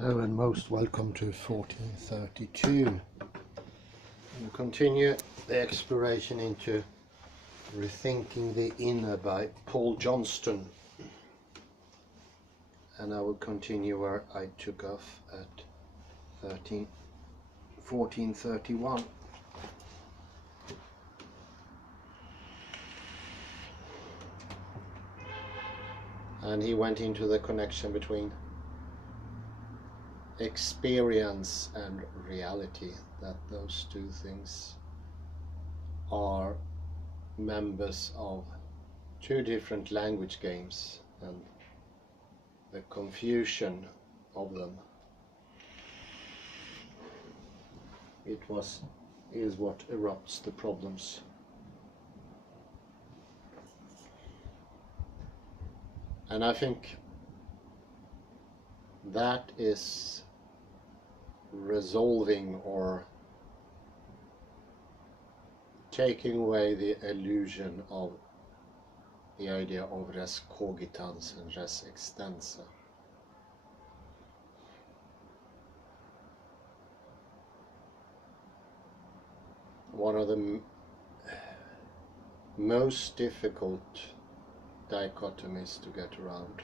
Hello and most welcome to 1432. We'll continue the exploration into Rethinking the Inner by Paul Johnston, and I will continue where I took off at 1431. And he went into the connection between experience and reality, that those two things are members of two different language games, and the confusion of them is what erupts the problems. And I think that is resolving or taking away the illusion of the idea of res cogitans and res extensa. One of the most difficult dichotomies to get around,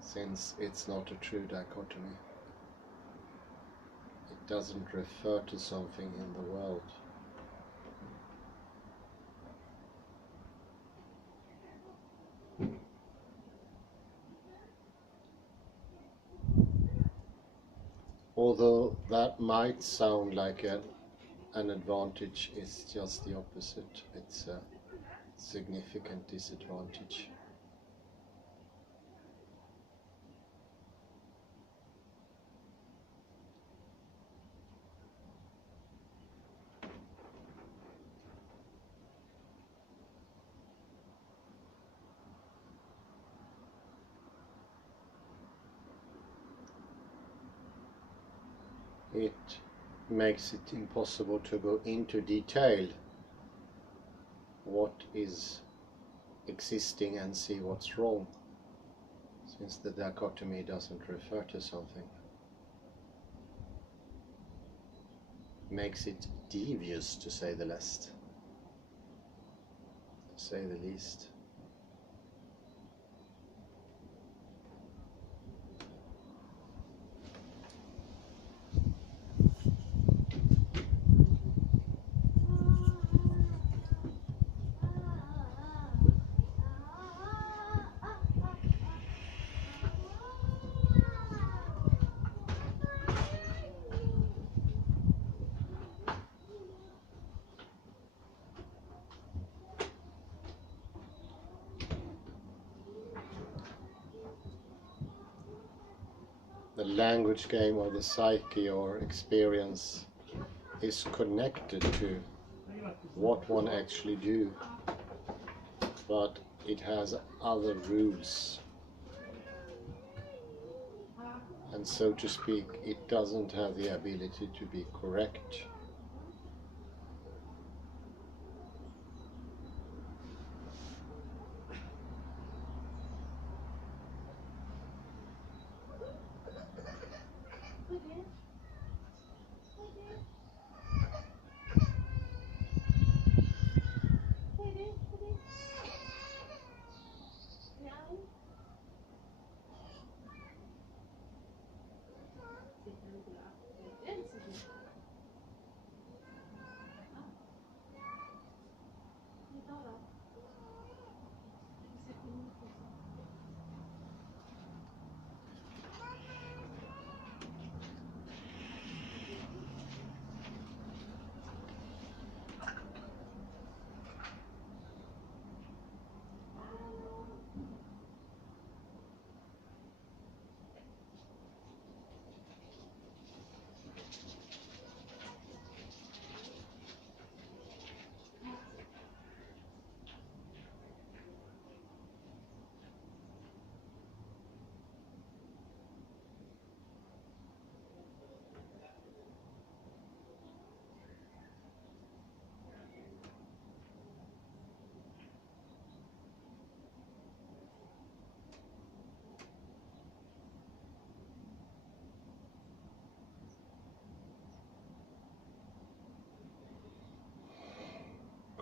since it's not a true dichotomy. It doesn't refer to something in the world. Although that might sound like an advantage, it's just the opposite. It's a significant disadvantage. It makes it impossible to go into detail what is existing and see what's wrong, since the dichotomy doesn't refer to something. Makes it devious, to say the least. To say the least. The language game of the psyche or experience is connected to what one actually do, but it has other rules, and so to speak, it doesn't have the ability to be correct.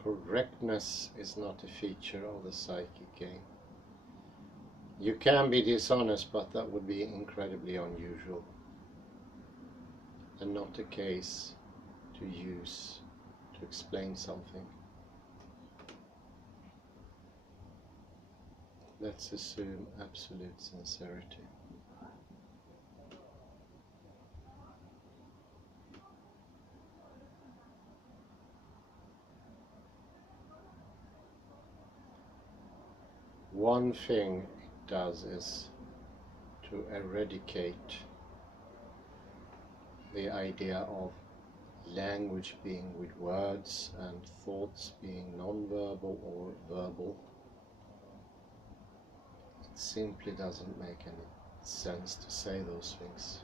correctness is not a feature of the psychic game. You can be dishonest, but that would be incredibly unusual and not a case to use to explain something. Let's assume absolute sincerity. One thing it does is to eradicate the idea of language being with words and thoughts being non-verbal or verbal. It simply doesn't make any sense to say those things.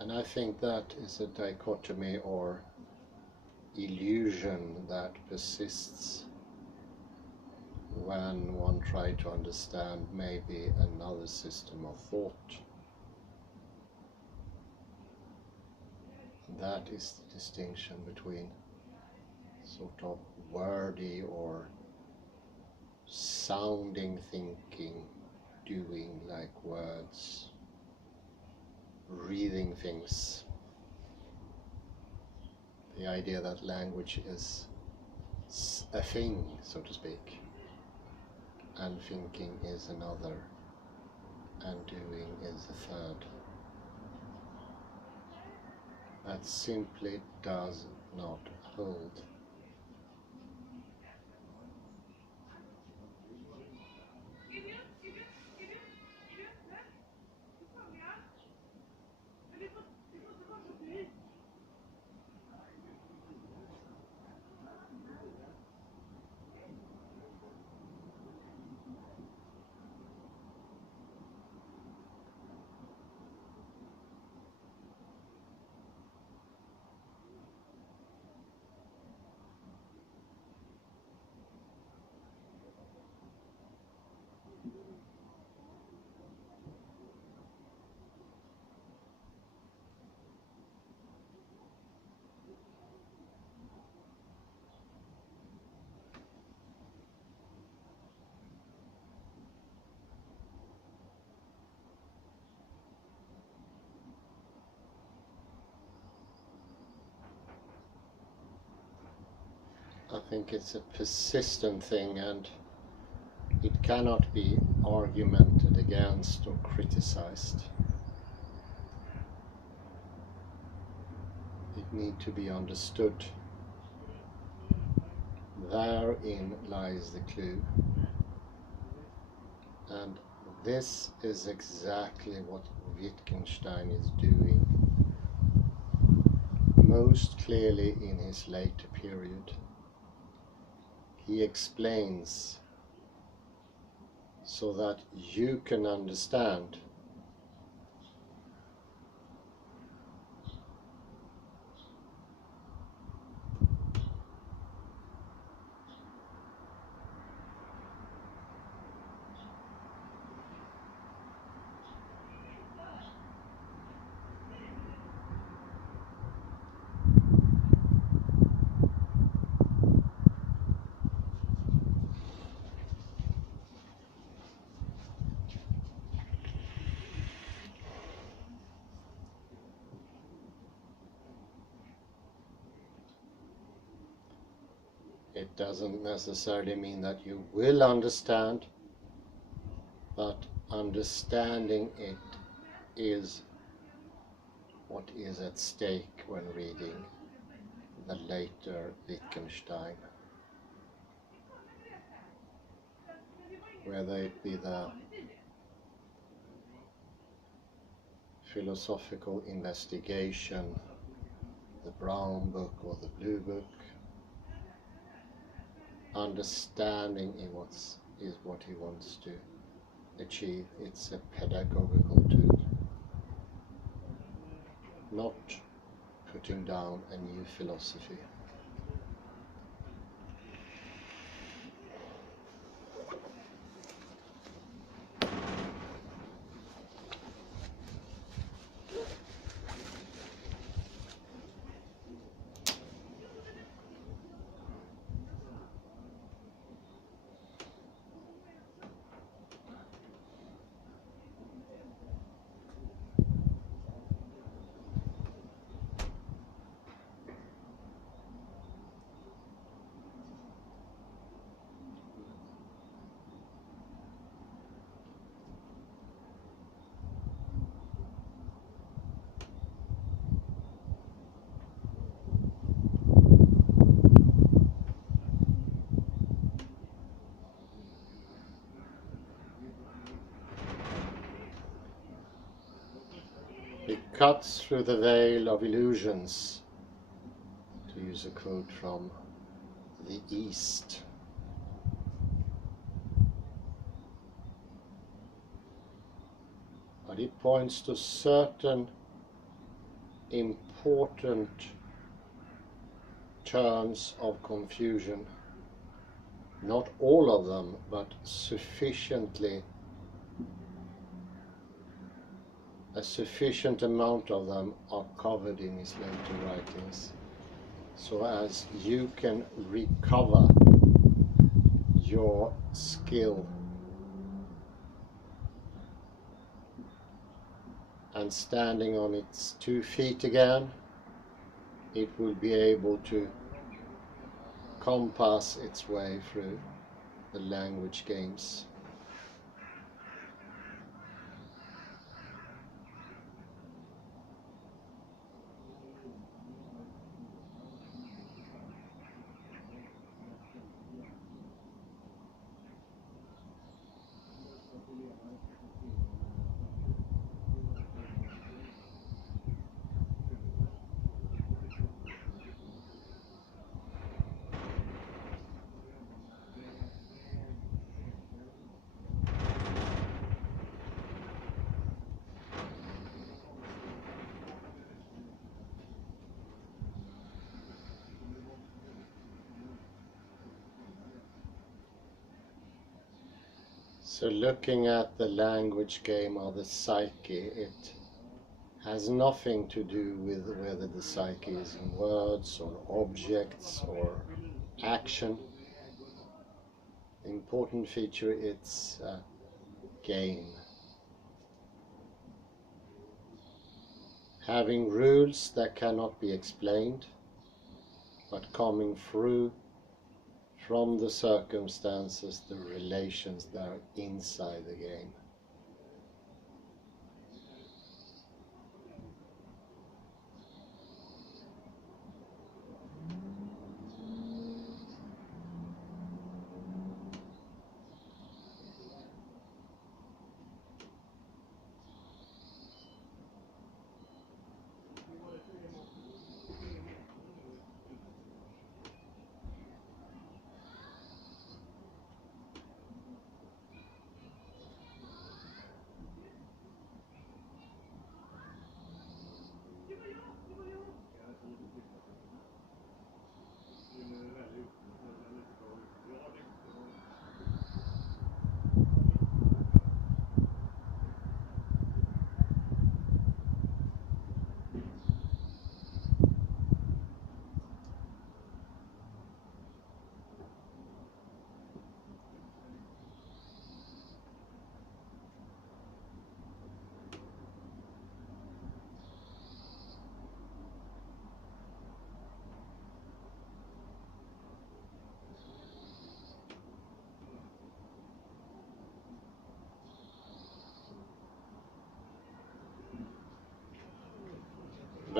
And I think that is a dichotomy or illusion that persists when one tries to understand maybe another system of thought. That is the distinction between sort of wordy or sounding thinking, doing like words, reading things. The idea that language is a thing, so to speak, and thinking is another, and doing is a third. That simply does not hold. I think it's a persistent thing, and it cannot be argumented against or criticized. It needs to be understood. Therein lies the clue. And this is exactly what Wittgenstein is doing most clearly in his later period. He explains so that you can understand. It doesn't necessarily mean that you will understand, but understanding it is what is at stake when reading the later Wittgenstein, whether it be the philosophical investigation, the brown book or the blue book. Understanding is what he wants to achieve. It's a pedagogical tool, not putting down a new philosophy. He cuts through the veil of illusions, to use a quote from the East. But he points to certain important turns of confusion. Not all of them, but a sufficient amount of them are covered in his later writings, so as you can recover your skill and standing on its 2 feet again, it will be able to compass its way through the language games. So looking at the language game or the psyche, it has nothing to do with whether the psyche is in words or objects or action. The important feature, it's a game. Having rules that cannot be explained, but coming through from the circumstances, the relations that are inside the game.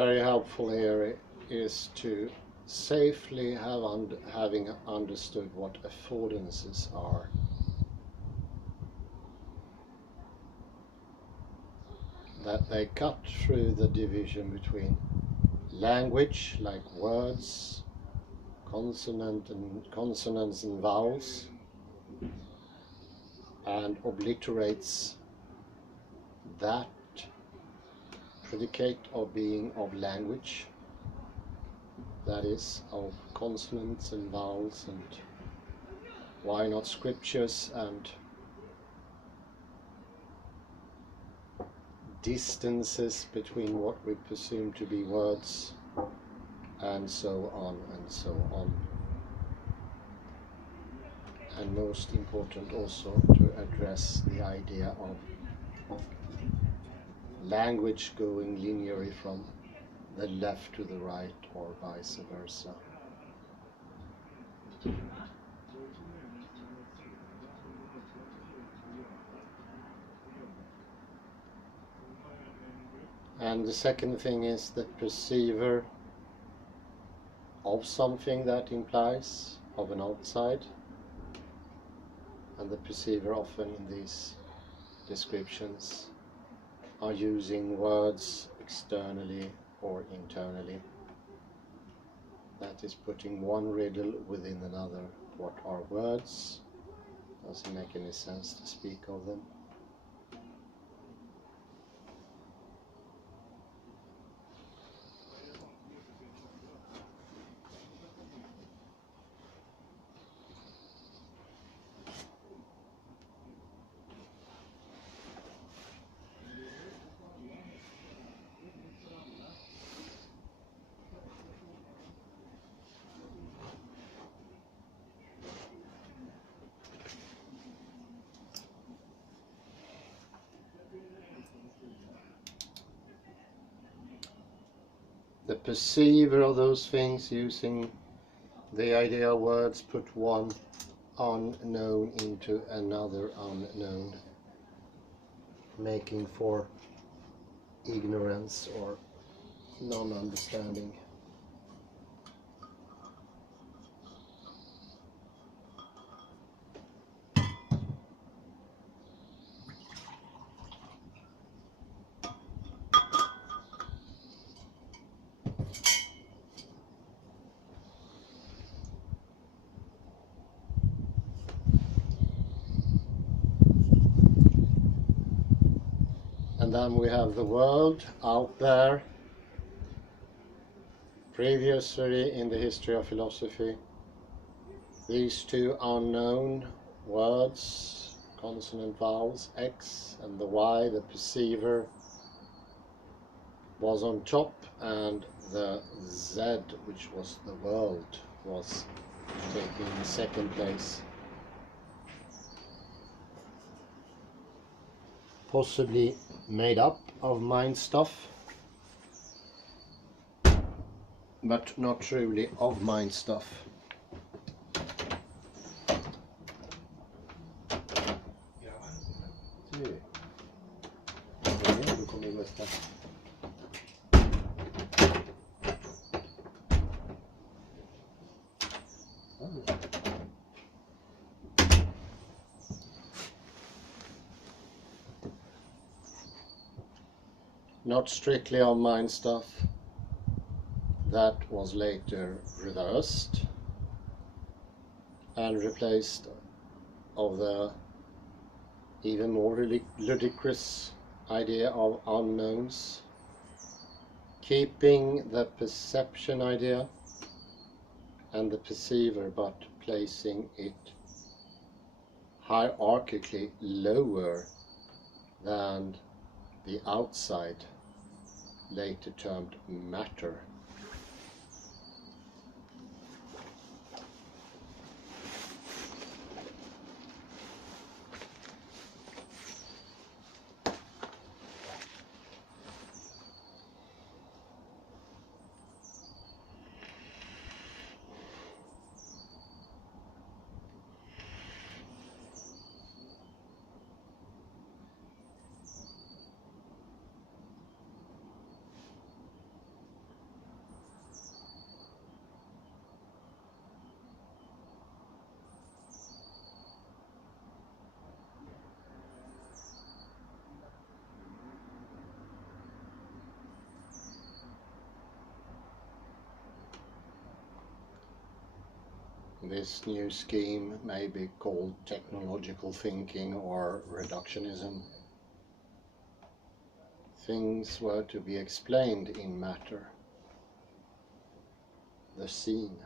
very helpful here is to safely having understood what affordances are. That they cut through the division between language, like words, consonants and vowels, and obliterates that predicate of being of language, that is, of consonants and vowels, and why not scriptures and distances between what we presume to be words, and so on and so on. And most important also to address the idea of language going linearly from the left to the right or vice versa. And the second thing is the perceiver of something that implies of an outside, and the perceiver often in these descriptions are using words externally or internally. That is putting one riddle within another. What are words? Doesn't make any sense to speak of them. The perceiver of those things, using the idea of words, put one unknown into another unknown, making for ignorance or non-understanding. And then we have the world out there. Previously in the history of philosophy, these two unknown words, consonant vowels, X and the Y, the perceiver, was on top, and the Z, which was the world, was taking second place. Possibly made up of mind stuff, but not truly of mind stuff. Not strictly of mind stuff. That was later reversed and replaced of the even more ludicrous idea of unknowns, keeping the perception idea and the perceiver, but placing it hierarchically lower than the outside, later termed matter. This new scheme may be called technological thinking or reductionism. Things were to be explained in matter, the scene.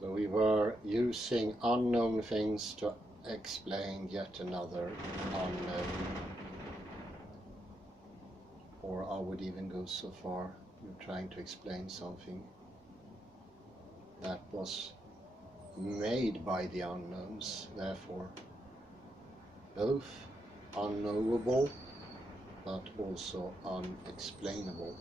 So we were using unknown things to explain yet another unknown. Or I would even go so far, you're trying to explain something that was made by the unknowns, therefore both unknowable but also unexplainable.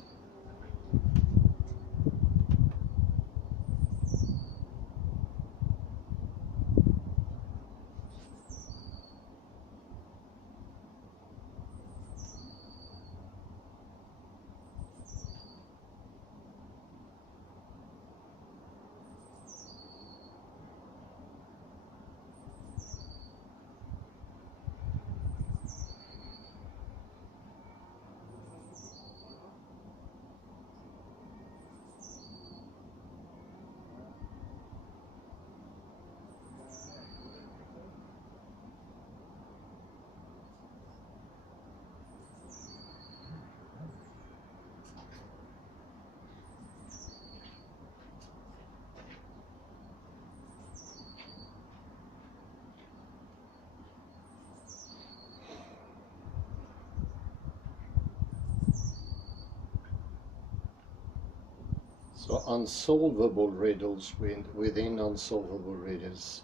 So unsolvable riddles within unsolvable riddles,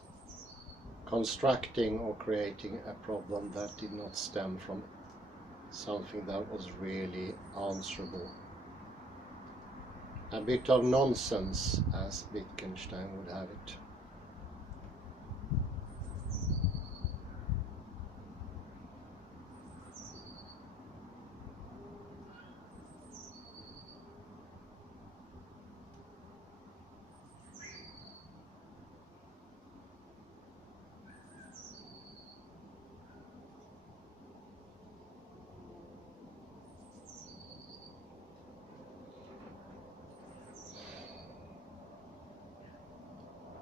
constructing or creating a problem that did not stem from something that was really answerable. A bit of nonsense, as Wittgenstein would have it.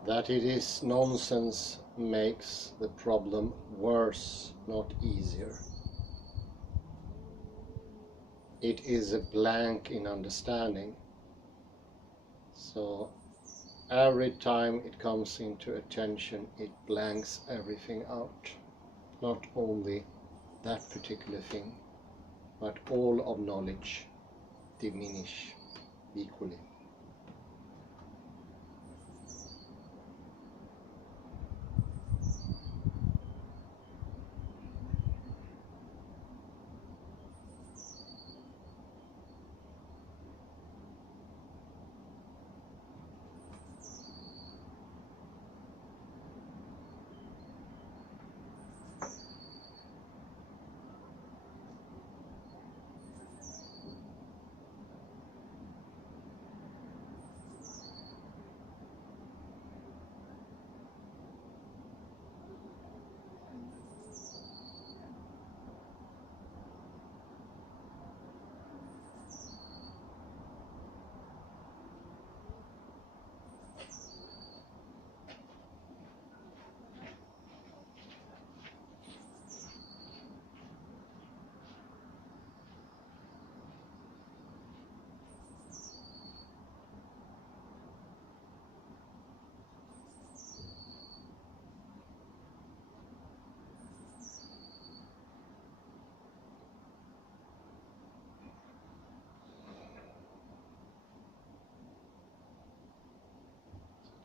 That it is nonsense makes the problem worse, not easier. It is a blank in understanding. So every time it comes into attention, it blanks everything out. Not only that particular thing, but all of knowledge diminish equally.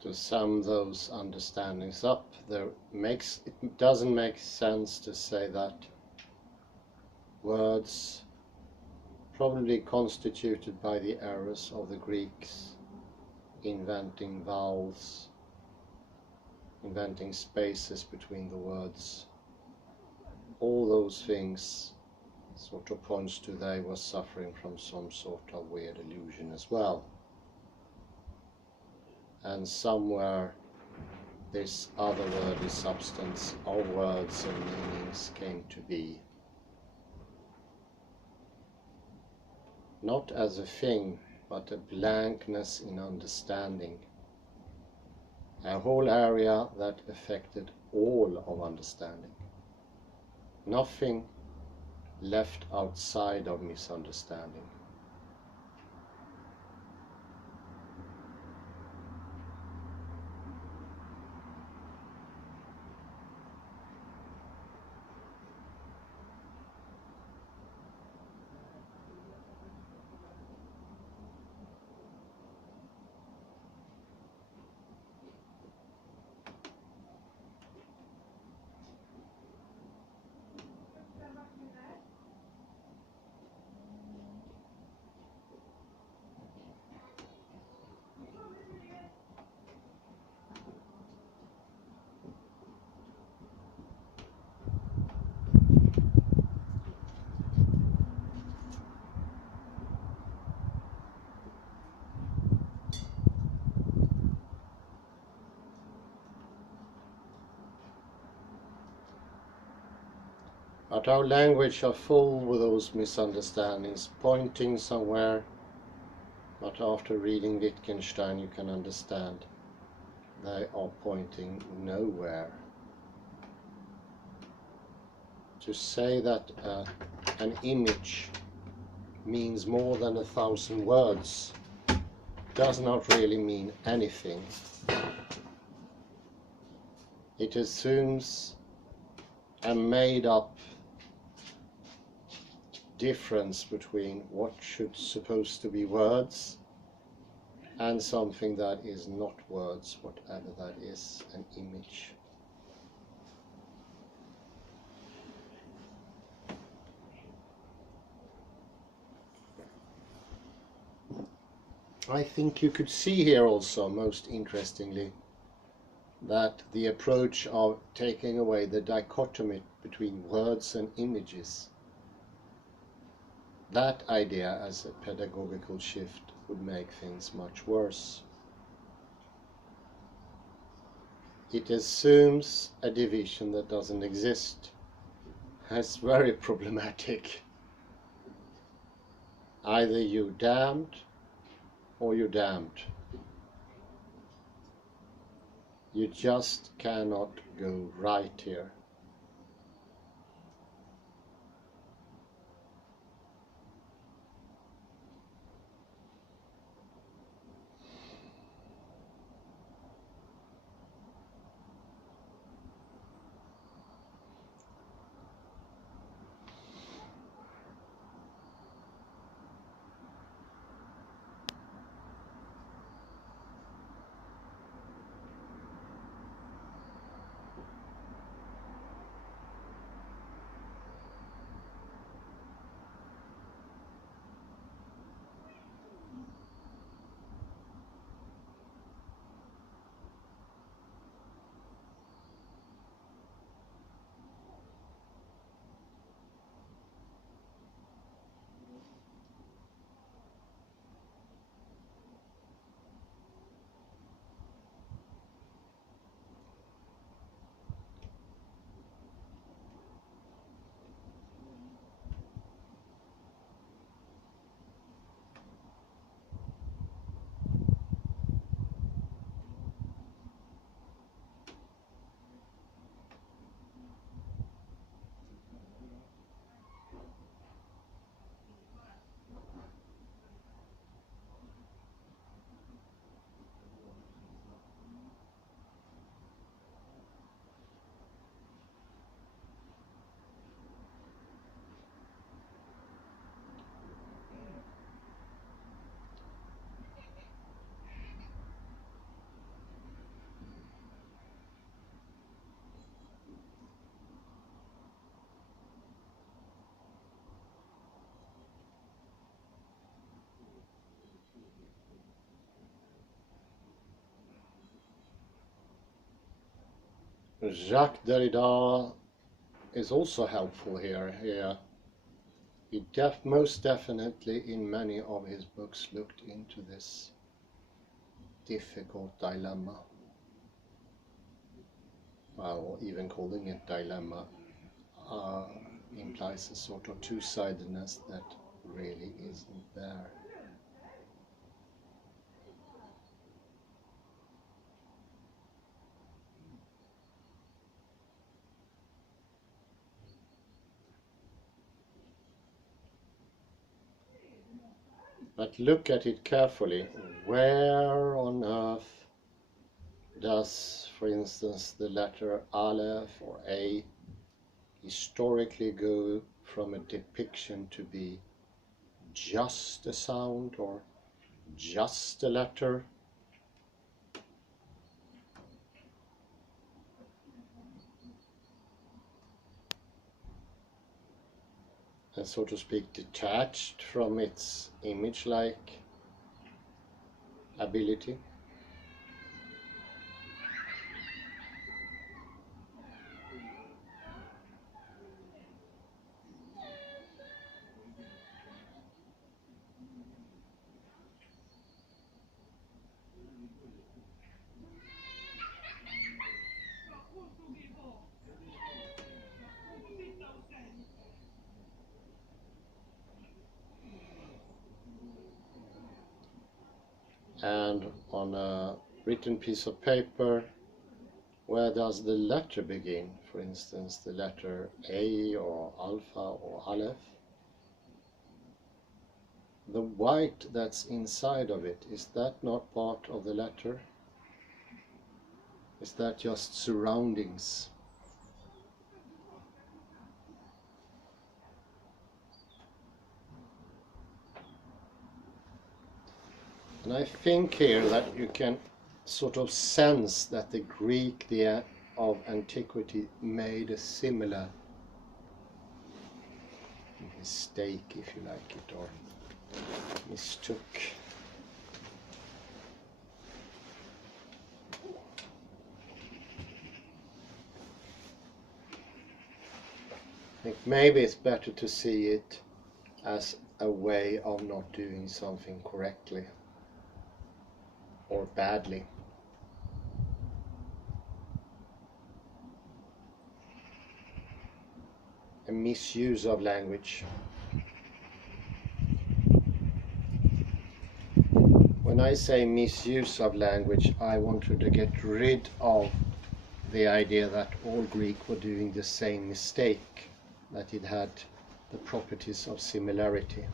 To sum those understandings up, it doesn't make sense to say that words, probably constituted by the errors of the Greeks, inventing vowels, inventing spaces between the words, all those things sort of points to they were suffering from some sort of weird illusion as well. and somewhere this otherworldly substance of words and meanings came to be. Not as a thing, but a blankness in understanding, a whole area that affected all of understanding. Nothing left outside of misunderstanding. But our language are full with those misunderstandings, pointing somewhere, but after reading Wittgenstein you can understand they are pointing nowhere. To say that an image means more than 1,000 words does not really mean anything. It assumes a made-up difference between what should supposed to be words and something that is not words, whatever that is, an image. I think you could see here also, most interestingly, that the approach of taking away the dichotomy between words and images, that idea as a pedagogical shift would make things much worse. It assumes a division that doesn't exist. That's very problematic. Either you damned or you damned. You just cannot go right here. Jacques Derrida is also helpful here. He most definitely in many of his books looked into this difficult dilemma. Well, even calling it dilemma implies a sort of two-sidedness that really isn't there. But look at it carefully. Where on earth does, for instance, the letter Aleph or A historically go from a depiction to be just a sound or just a letter? And so to speak, detached from its image-like ability? And on a written piece of paper, where does the letter begin? For instance, the letter A or Alpha or Aleph. The white that's inside of it, is that not part of the letter? Is that just surroundings? And I think here that you can sort of sense that the Greek of antiquity made a similar mistake, if you like it, or mistook. I think maybe it's better to see it as a way of not doing something correctly or badly. A misuse of language. When I say misuse of language, I wanted to get rid of the idea that all Greek were doing the same mistake, that it had the properties of similarity,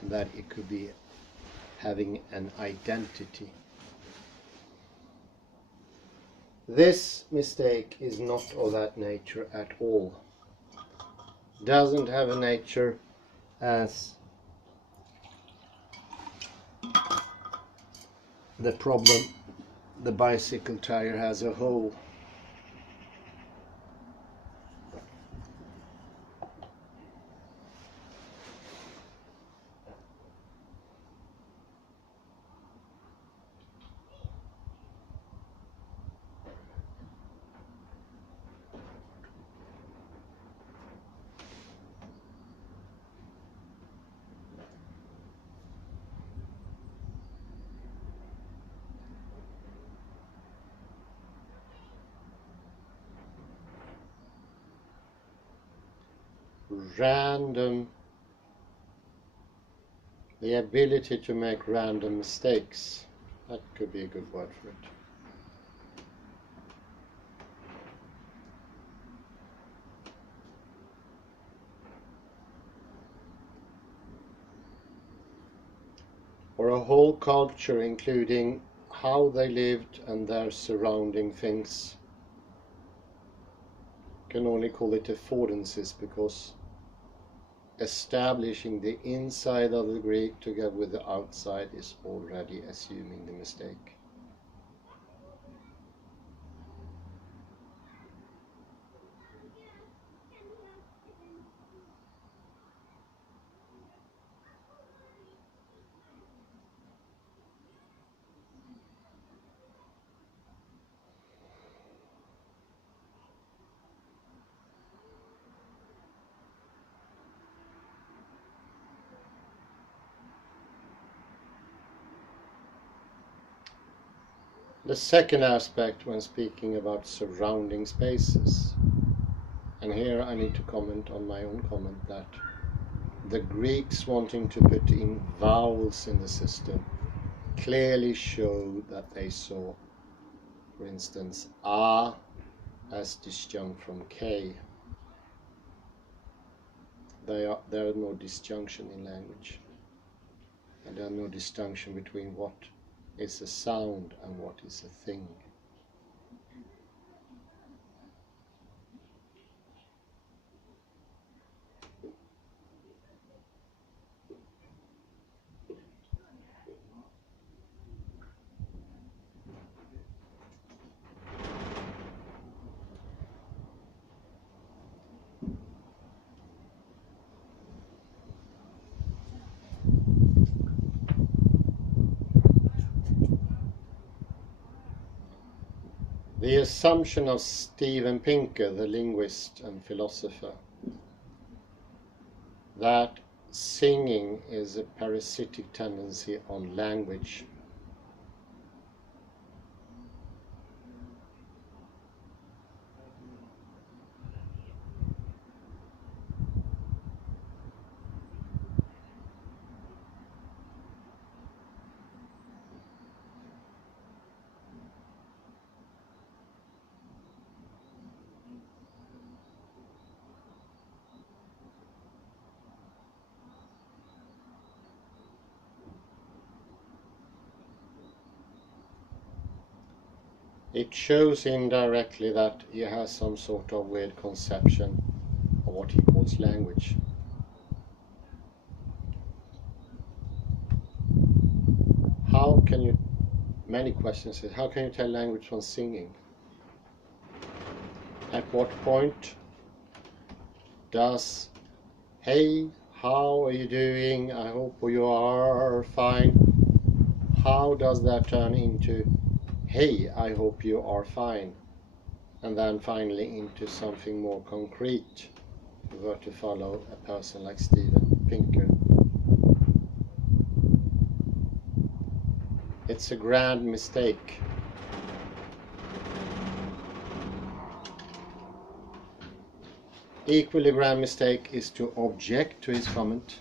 and that it could be having an identity. This mistake is not of that nature at all. Doesn't have a nature as the problem the bicycle tire has a hole. Random, the ability to make random mistakes, that could be a good word for it. Or a whole culture, including how they lived and their surrounding things. Can only call it affordances because establishing the inside of the Greek together with the outside is already assuming the mistake. The second aspect when speaking about surrounding spaces, and here I need to comment on my own comment that the Greeks wanting to put in vowels in the system clearly showed that they saw, for instance, A as disjunct from K. There are no disjunction in language, and there are no distinction between what is a sound and what is a thing. The assumption of Steven Pinker, the linguist and philosopher, that singing is a parasitic tendency on language, it shows indirectly that he has some sort of weird conception of what he calls language. How can you, many questions is, how can you tell language from singing? At what point does, hey, how are you doing? I hope you are fine. How does that turn into, hey, I hope you are fine? And then finally into something more concrete, if we were to follow a person like Steven Pinker. It's a grand mistake. Equally grand mistake is to object to his comment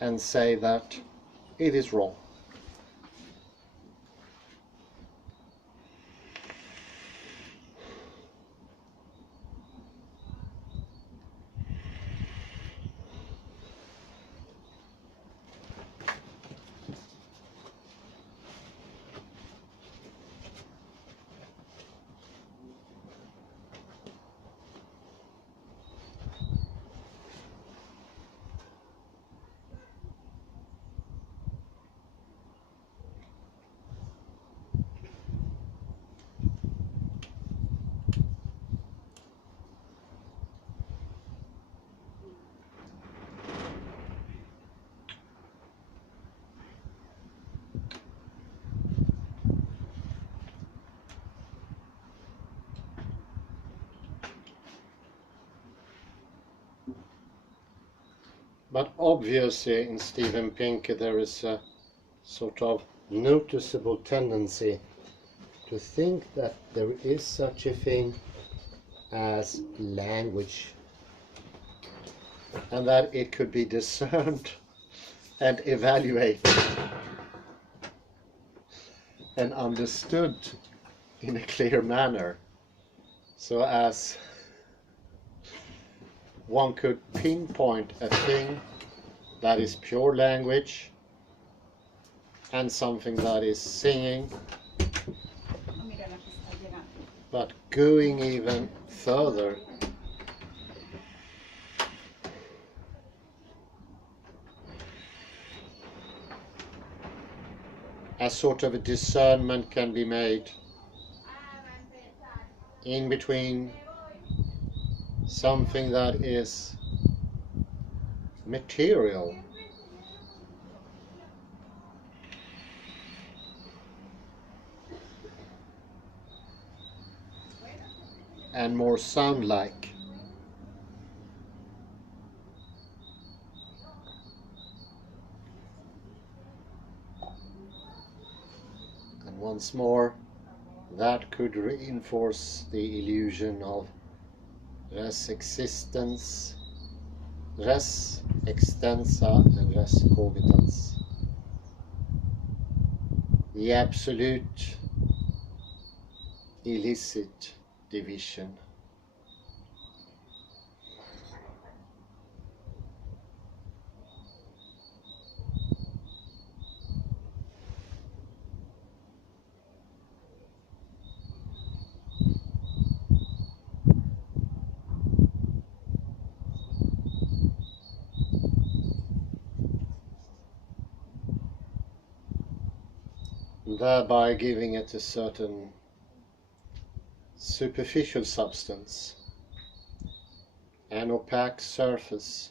and say that it is wrong. But obviously in Steven Pinker there is a sort of noticeable tendency to think that there is such a thing as language, and that it could be discerned and evaluated and understood in a clear manner, so as one could pinpoint a thing that is pure language and something that is singing, but going even further, a sort of a discernment can be made in between something that is material and more sound-like. And once more, that could reinforce the illusion of res existence, res extensa and res cogitans. The absolute illicit division. Thereby giving it a certain superficial substance, an opaque surface.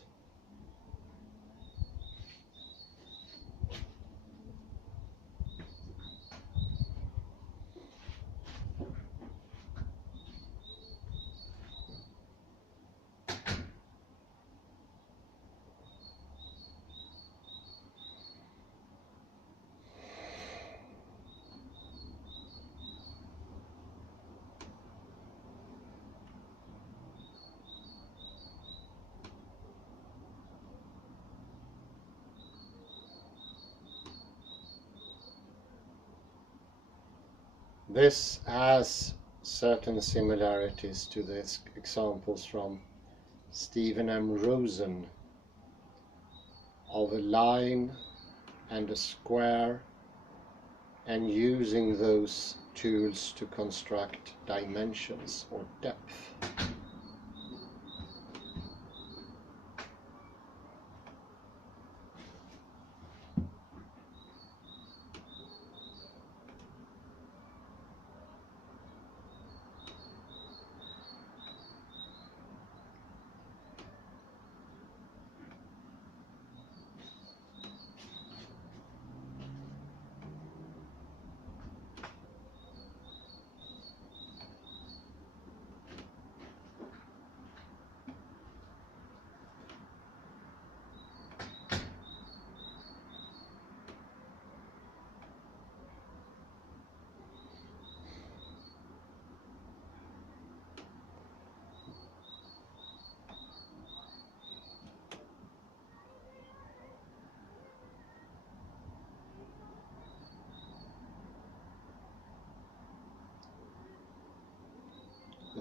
This has certain similarities to the examples from Stephen M. Rosen of a line and a square, and using those tools to construct dimensions or depth.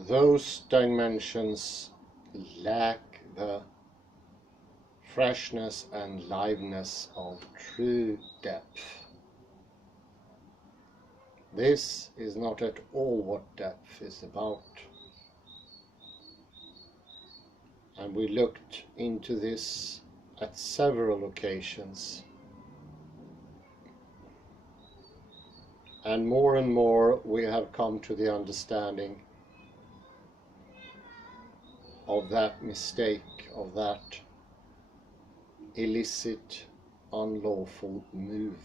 Those dimensions lack the freshness and liveliness of true depth. This is not at all what depth is about. And we looked into this at several occasions. And more we have come to the understanding of that mistake, of that illicit, unlawful move.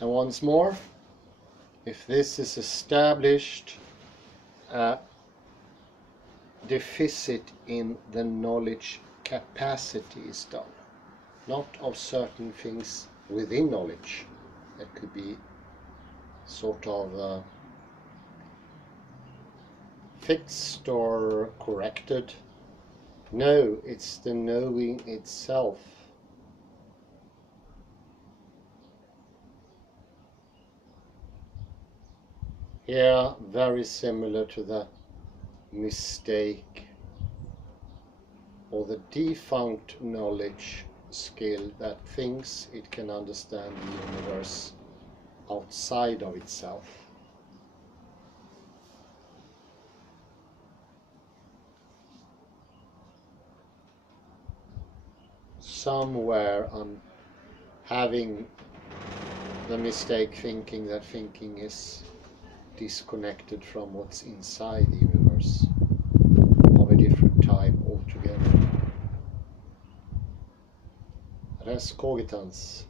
And once more, if this is established, a deficit in the knowledge capacity is done, not of certain things within knowledge that could be sort of fixed or corrected. No, it's the knowing itself. Here, very similar to the mistake or the defunct knowledge skill that thinks it can understand the universe outside of itself. Somewhere on having the mistake thinking that thinking is disconnected from what's inside the universe, of a different type altogether. Res cogitans.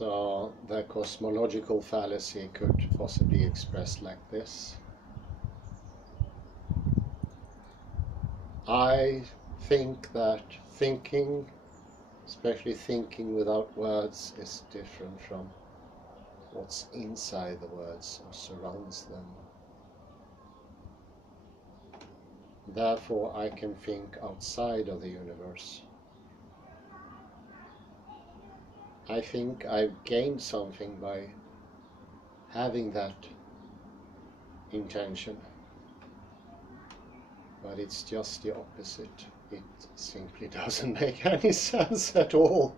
So the cosmological fallacy could possibly be expressed like this. I think that thinking, especially thinking without words, is different from what's inside the words or surrounds them. Therefore, I can think outside of the universe. I think I've gained something by having that intention, but it's just the opposite. It simply doesn't make any sense at all.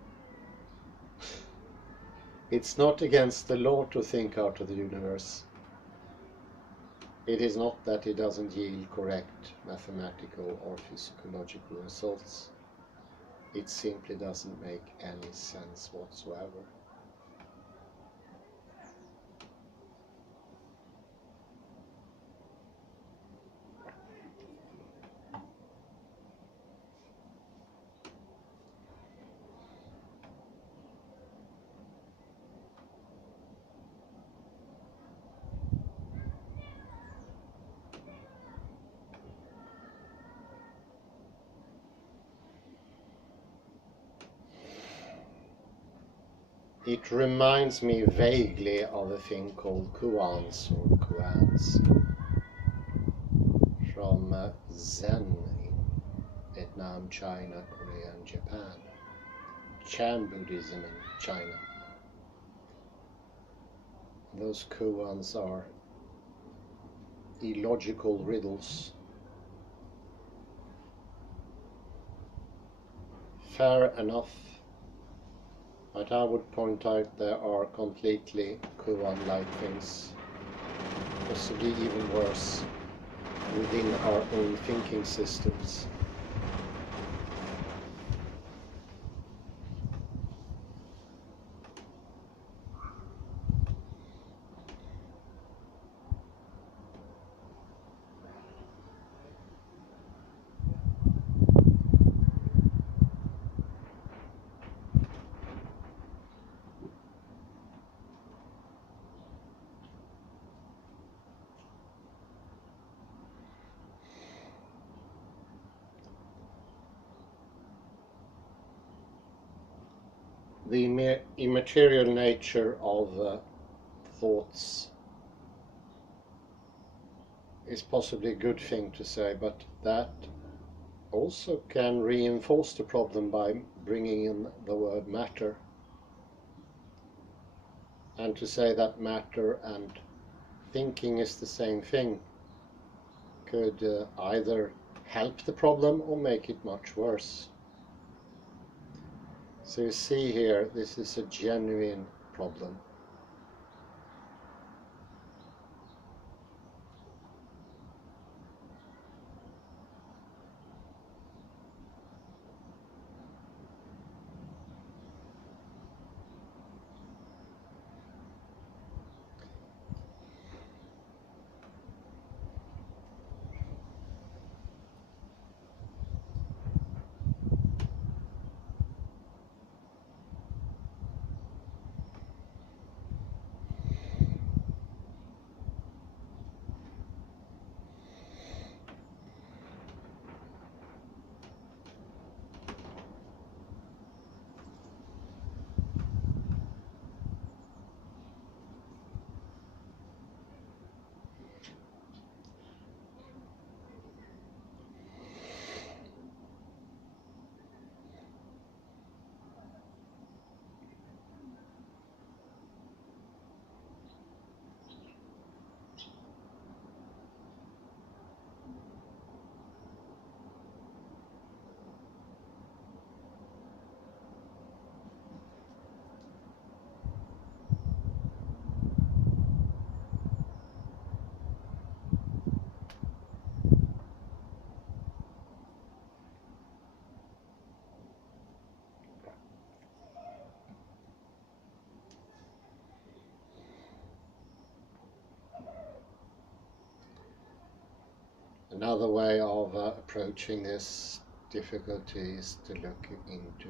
It's not against the law to think out of the universe. It is not that it doesn't yield correct mathematical or physiological results. It simply doesn't make any sense whatsoever. It reminds me vaguely of a thing called koans or koans from Zen in Vietnam, China, Korea and Japan. Chan Buddhism in China. Those koans are illogical riddles. Fair enough. But I would point out there are completely koan-like things, possibly even worse, within our own thinking systems. The immaterial nature of thoughts is possibly a good thing to say, but that also can reinforce the problem by bringing in the word matter. And to say that matter and thinking is the same thing could either help the problem or make it much worse. So you see here, this is a genuine problem. Another way of approaching this difficulty is to look into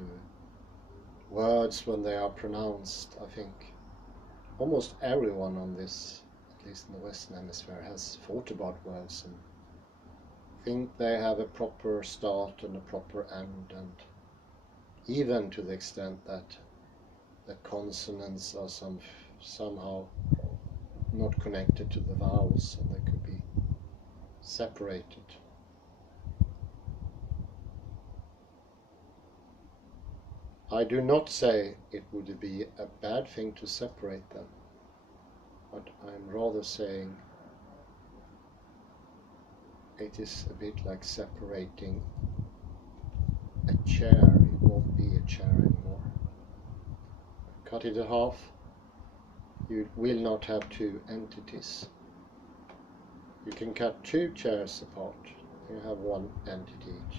words when they are pronounced. I think almost everyone on this, at least in the Western Hemisphere, has thought about words and think they have a proper start and a proper end, and even to the extent that the consonants are somehow not connected to the vowels, and they could be separated. I do not say it would be a bad thing to separate them, but I'm rather saying it is a bit like separating a chair. It won't be a chair anymore. Cut it in half, you will not have two entities. You can cut two chairs apart, you have one entity each.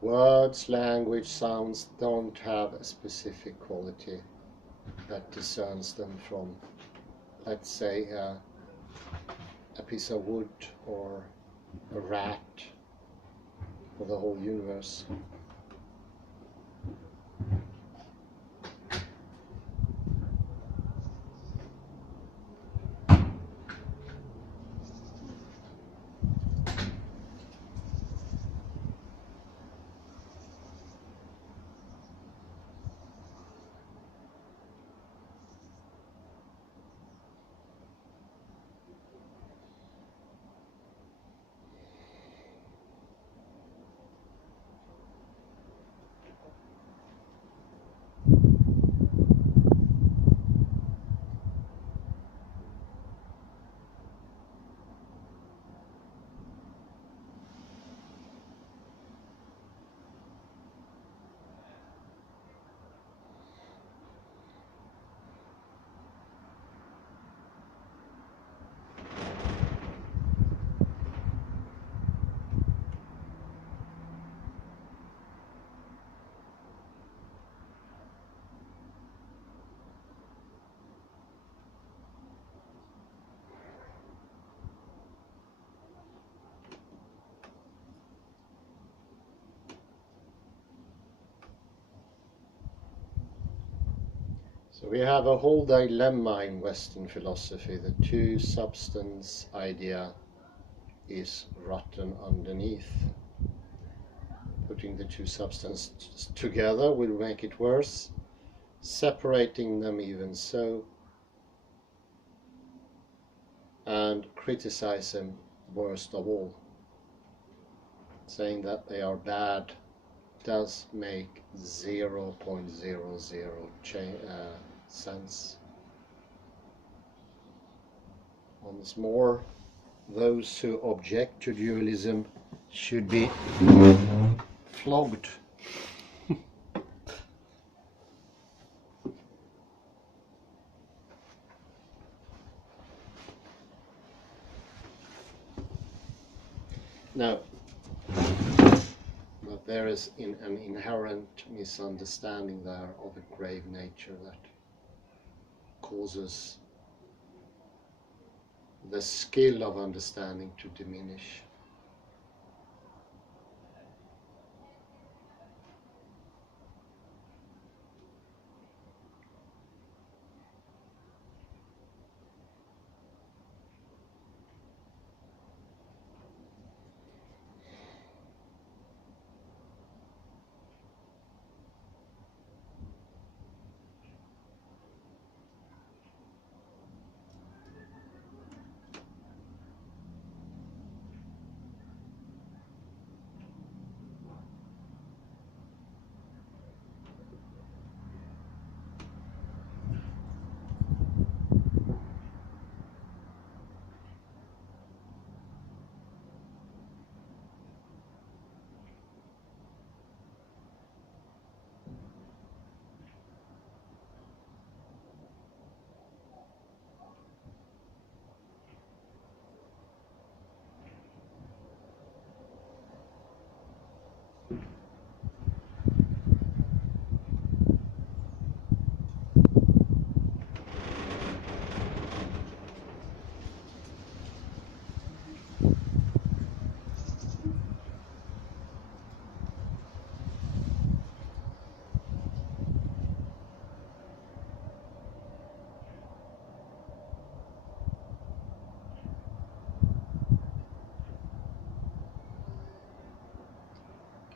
Words, language, sounds don't have a specific quality that discerns them from, let's say, a piece of wood or a rat or the whole universe. So we have a whole dilemma in Western philosophy. The two substance idea is rotten underneath. Putting the two substances together will make it worse. Separating them even so. And criticize them worst of all. Saying that they are bad does make 0.00 sense. Once more, those who object to dualism should be flogged. Now, but there is an inherent misunderstanding there of a grave nature that causes the skill of understanding to diminish.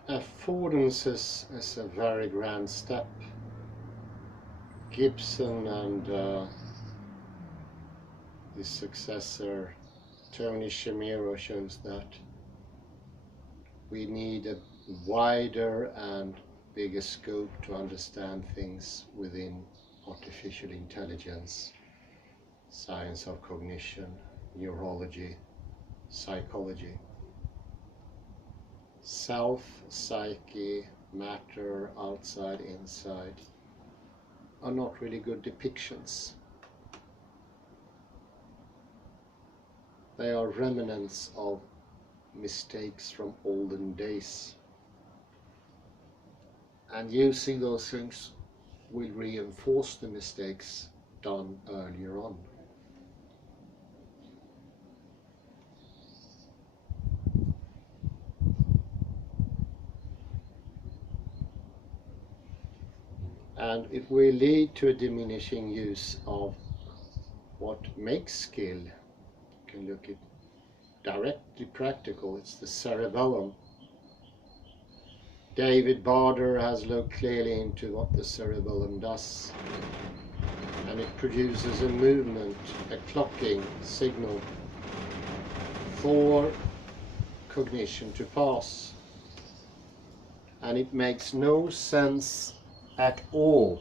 Affordances is a very grand step. Gibson and his successor Tony Shimiro shows that we need a wider and bigger scope to understand things within artificial intelligence, science of cognition, neurology, psychology. Self, psyche, matter, outside, inside are not really good depictions. They are remnants of mistakes from olden days. And using those things will reinforce the mistakes done earlier on. And it will lead to a diminishing use of what makes skill. You can look at directly practical, it's the cerebellum. David Barder has looked clearly into what the cerebellum does. And it produces a movement, a clocking signal for cognition to pass. And it makes no sense at all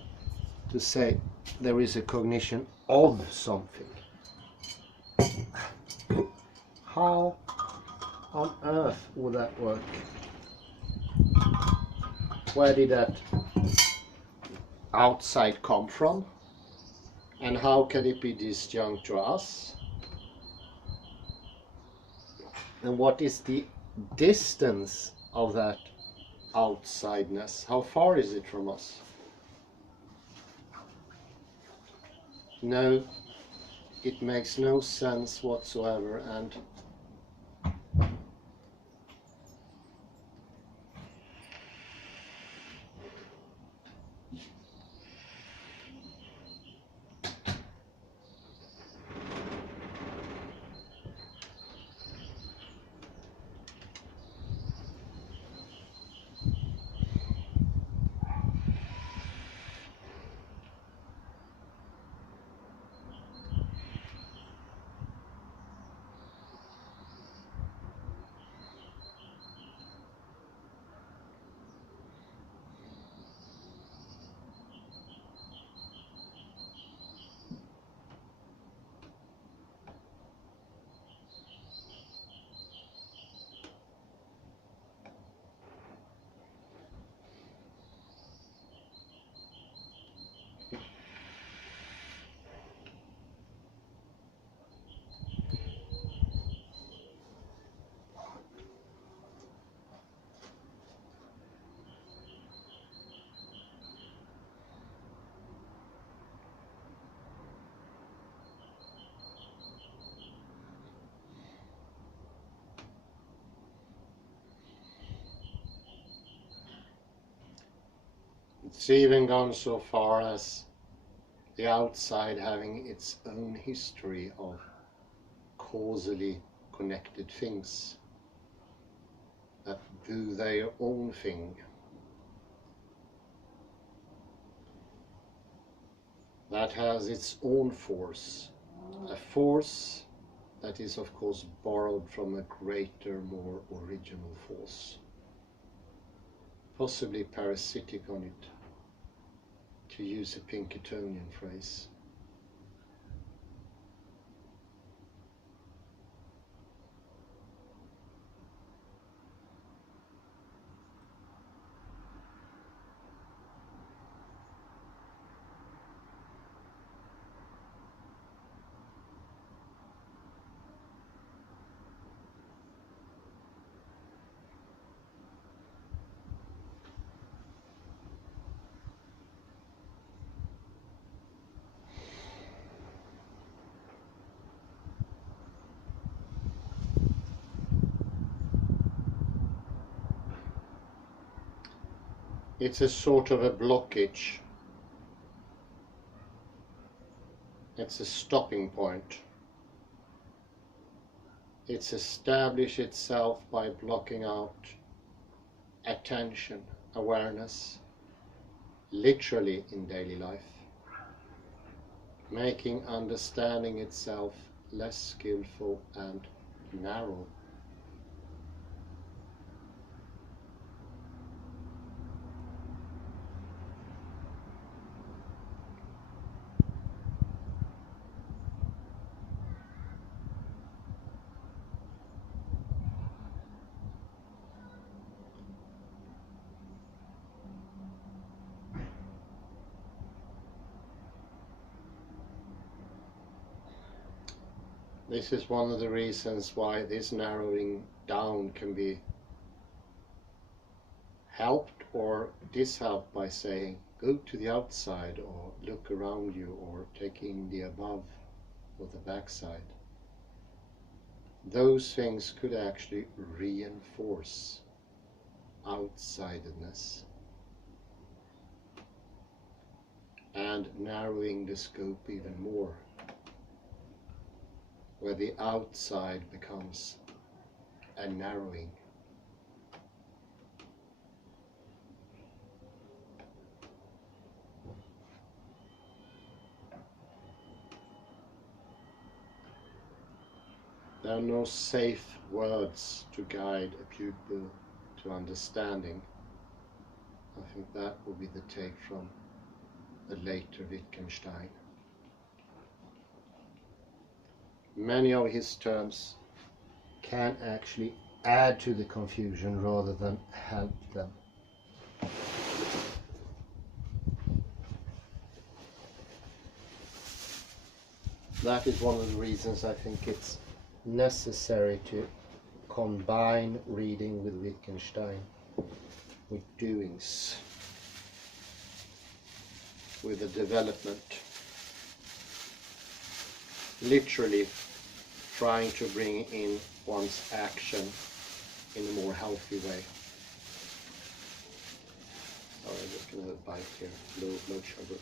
to say there is a cognition of something. How on earth would that work? Where did that outside come from? And how can it be disjunct to us? And what is the distance of that outsideness? How far is it from us? No, it makes no sense whatsoever, and It's even gone so far as the outside having its own history of causally connected things that do their own thing. That has its own force, a force that is of course borrowed from a greater, more original force, possibly parasitic on it, to use a Pinkertonian phrase. It's a sort of a blockage. It's a stopping point. It's established itself by blocking out attention, awareness, literally in daily life, making understanding itself less skillful and narrow. This is one of the reasons why this narrowing down can be helped or dishelped by saying, go to the outside, or look around you, or take in the above or the backside. Those things could actually reinforce outsidedness and narrowing the scope even more, where the outside becomes a narrowing. There are no safe words to guide a pupil to understanding. I think that will be the take from the later Wittgenstein. Many of his terms can actually add to the confusion rather than help them. That is one of the reasons I think it's necessary to combine reading with Wittgenstein with doings, with the development, literally trying to bring in one's action in a more healthy way. Sorry, I'm just going to have a bite here, low sugar.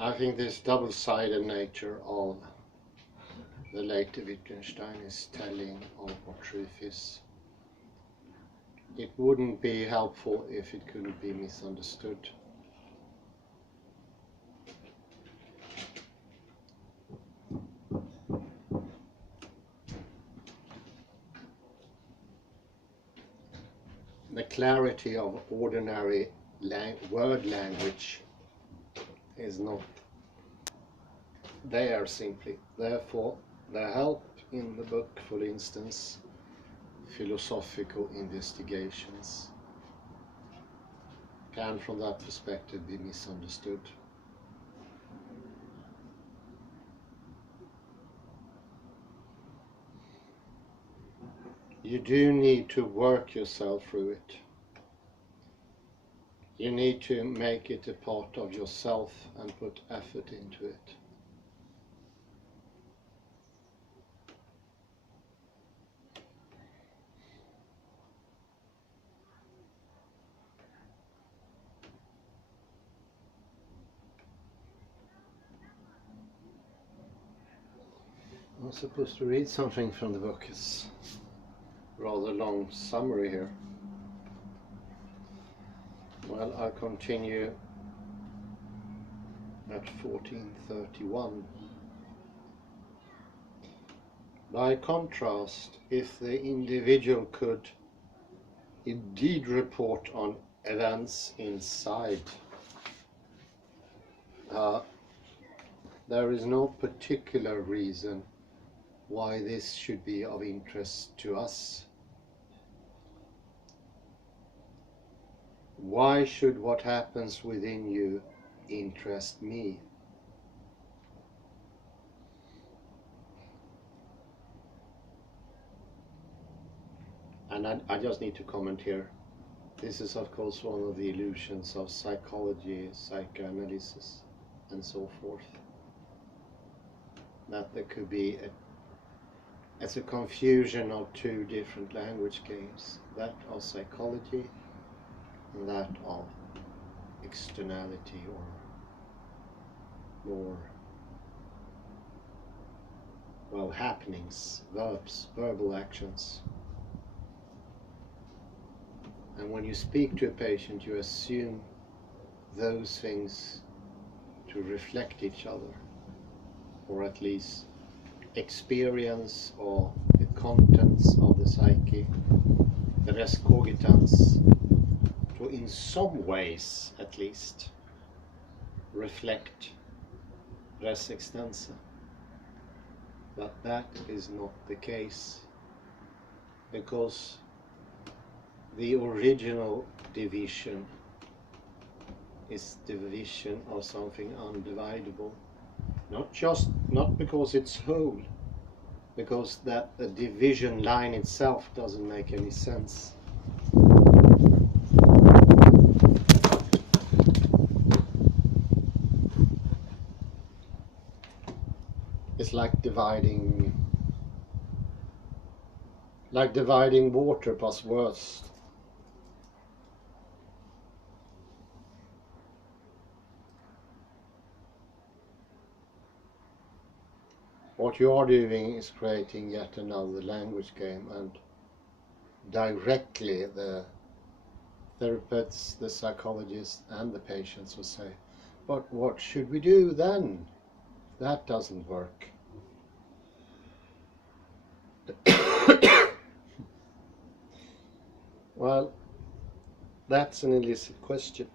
I think this double-sided nature of the later Wittgenstein is telling of what truth is. It wouldn't be helpful if it couldn't be misunderstood. The clarity of ordinary word language is not there simply. Therefore, the help in the book, for instance, philosophical investigations, can from that perspective be misunderstood. You do need to work yourself through it. You need to make it a part of yourself and put effort into it. I'm supposed to read something from the book. It's a rather long summary here. Well, I'll continue at 1431. By contrast, if the individual could indeed report on events inside, there is no particular reason why this should be of interest to us. Why should what happens within you interest me? And I just need to comment here. This is of course one of the illusions of psychology, psychoanalysis, and so forth. That there could be it's a confusion of two different language games, that of psychology and that of externality, or more, well, happenings, verbs, verbal actions. And when you speak to a patient, you assume those things to reflect each other, or at least experience or the contents of the psyche, the res cogitans, to in some ways at least reflect res extensa. But that is not the case, because the original division is division of something undividable. Not because it's whole, because that the division line itself doesn't make any sense. It's like dividing water plus words. What you are doing is creating yet another language game, and directly the therapists, the psychologists and the patients will say, but what should we do then? That doesn't work. Well, that's an illicit question.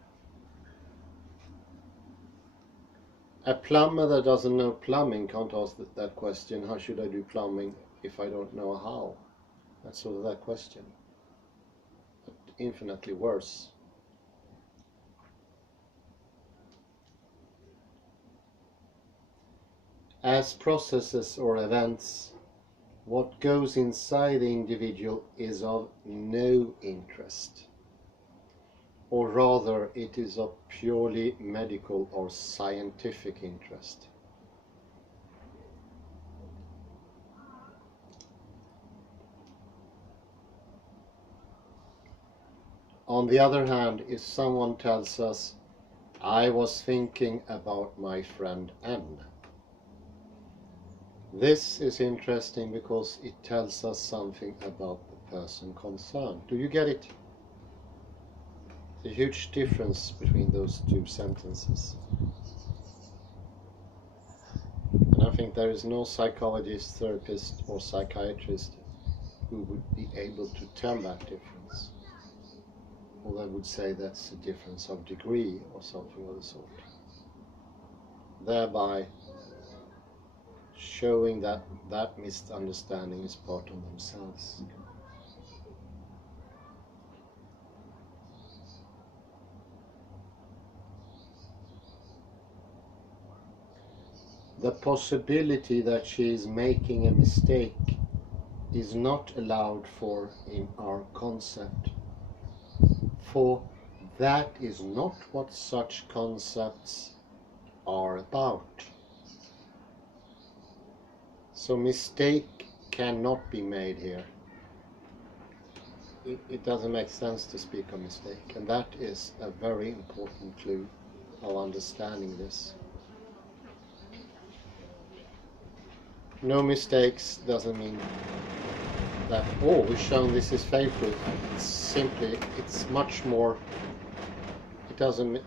A plumber that doesn't know plumbing can't ask that question, how should I do plumbing if I don't know how? That's sort of that question, but infinitely worse. As processes or events, what goes inside the individual is of no interest, or rather it is of purely medical or scientific interest. On the other hand, if someone tells us, I was thinking about my friend N. This is interesting because it tells us something about the person concerned. Do you get it? The huge difference between those two sentences. And I think there is no psychologist, therapist, or psychiatrist who would be able to tell that difference. Or they would say that's a difference of degree or something of the sort. Thereby showing that that misunderstanding is part of themselves. The possibility that she is making a mistake is not allowed for in our concept, for that is not what such concepts are about. So mistake cannot be made here. It doesn't make sense to speak of mistake, and that is a very important clue of understanding this. No mistakes doesn't mean that, oh, we've shown this is faithful. It's simply, it's much more, it doesn't,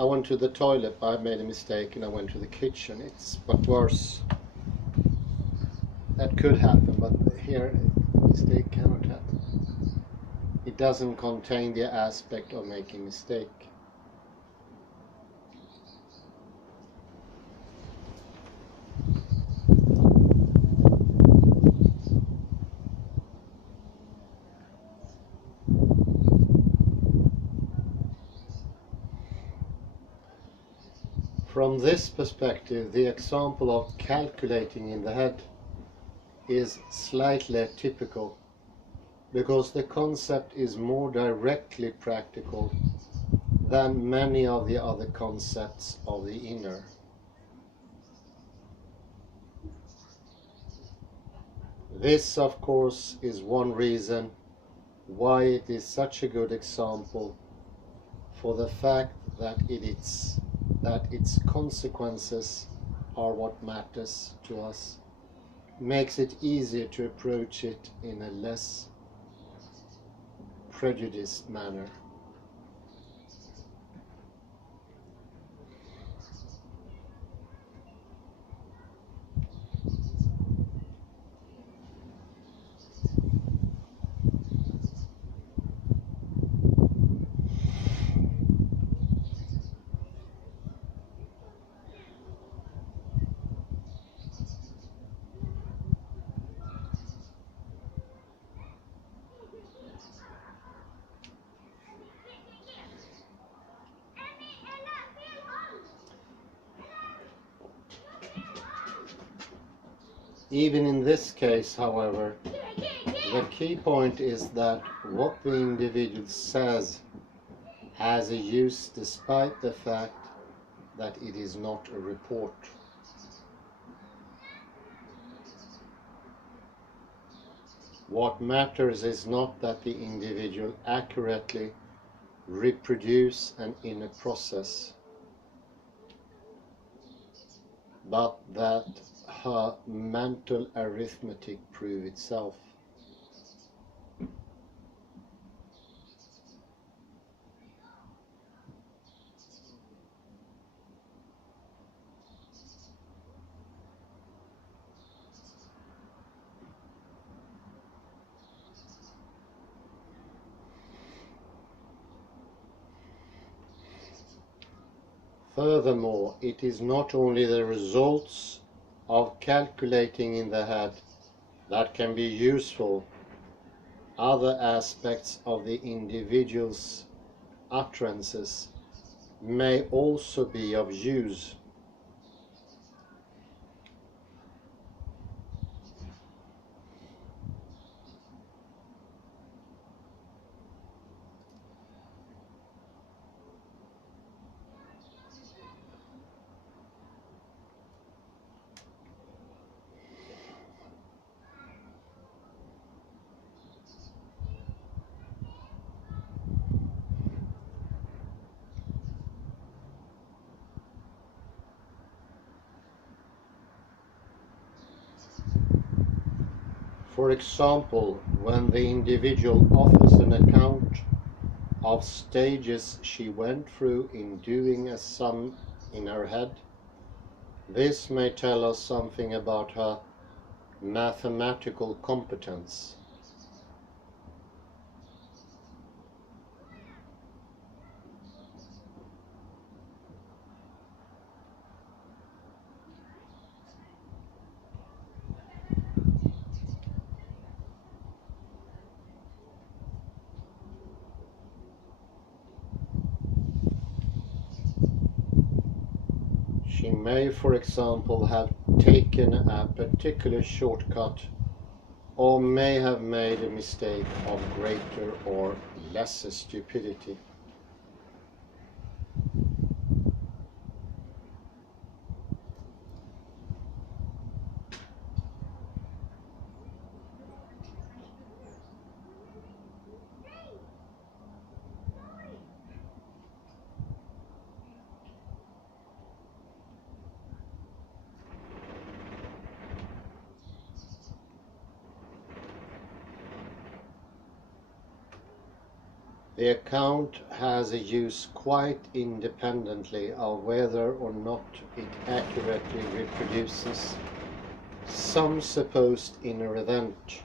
I went to the toilet, I made a mistake, and I went to the kitchen. It's but worse. That could happen, but here, a mistake cannot happen. It doesn't contain the aspect of making a mistake. From this perspective, the example of calculating in the head is slightly atypical, because the concept is more directly practical than many of the other concepts of the inner. This, of course, is one reason why it is such a good example for the fact that its consequences are what matters to us, makes it easier to approach it in a less prejudiced manner. Even in this case, however, the key point is that what the individual says has a use despite the fact that it is not a report. What matters is not that the individual accurately reproduce an inner process, but that her mental arithmetic prove itself. Furthermore, it is not only the results of calculating in the head that can be useful, other aspects of the individual's utterances may also be of use. For example, when the individual offers an account of stages she went through in doing a sum in her head, this may tell us something about her mathematical competence. She may, for example, have taken a particular shortcut or may have made a mistake of greater or lesser stupidity. The account has a use quite independently of whether or not it accurately reproduces some supposed inner event.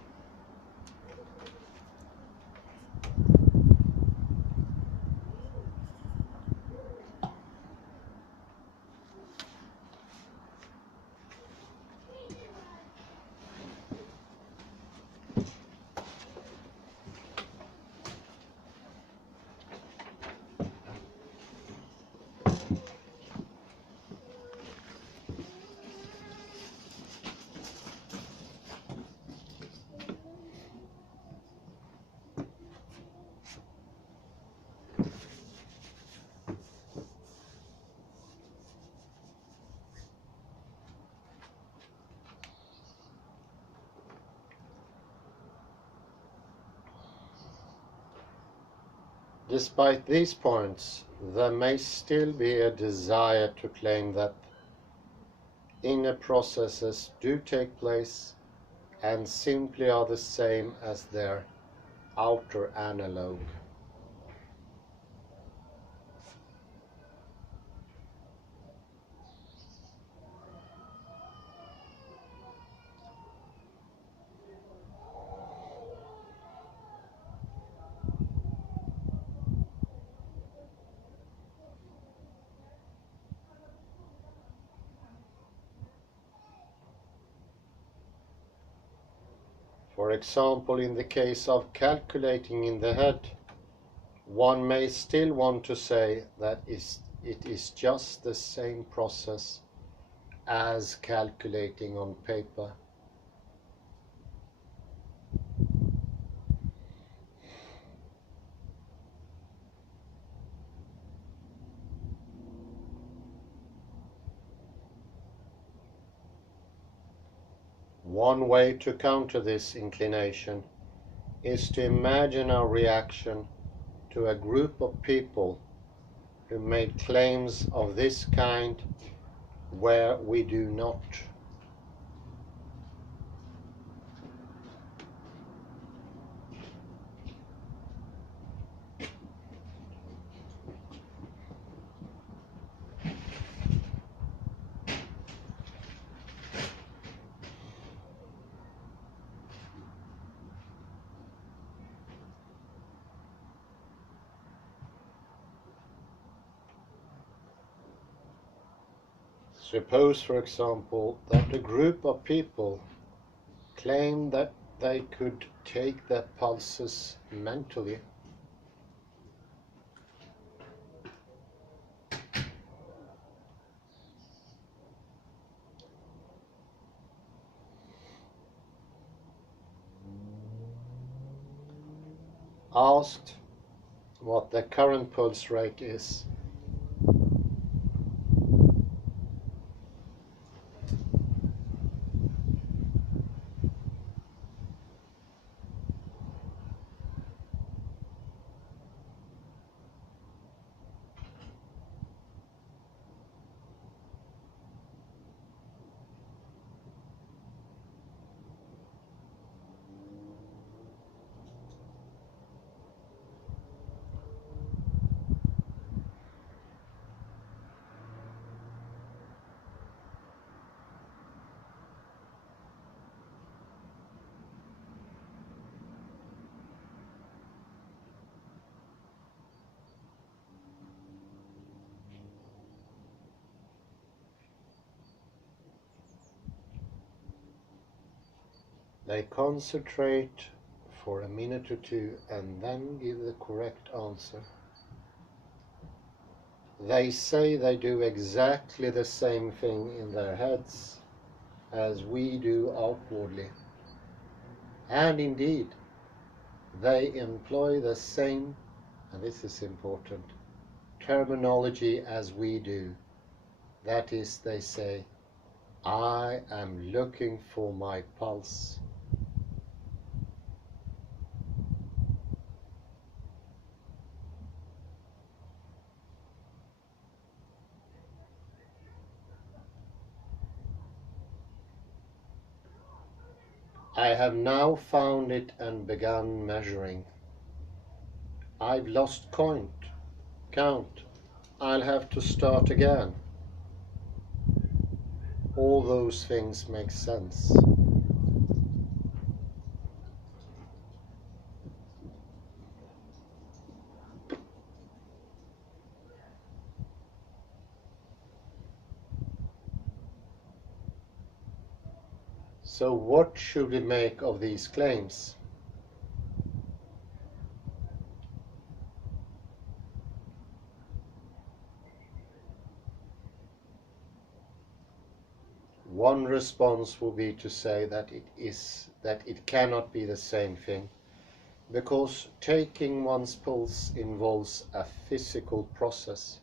Despite these points, there may still be a desire to claim that inner processes do take place and simply are the same as their outer analogue. For example, in the case of calculating in the head, one may still want to say that it is just the same process as calculating on paper. One way to counter this inclination is to imagine our reaction to a group of people who made claims of this kind where we do not. Suppose, for example, that a group of people claim that they could take their pulses mentally. Asked what their current pulse rate is, They concentrate for a minute or two and then give the correct answer. They say they do exactly the same thing in their heads as we do outwardly. And indeed, they employ the same, and this is important, terminology as we do. That is, they say, I am looking for my pulse. I have now found it and begun measuring. I've lost count. I'll have to start again. All those things make sense. So what should we make of these claims? One response will be to say that it cannot be the same thing, because taking one's pulse involves a physical process.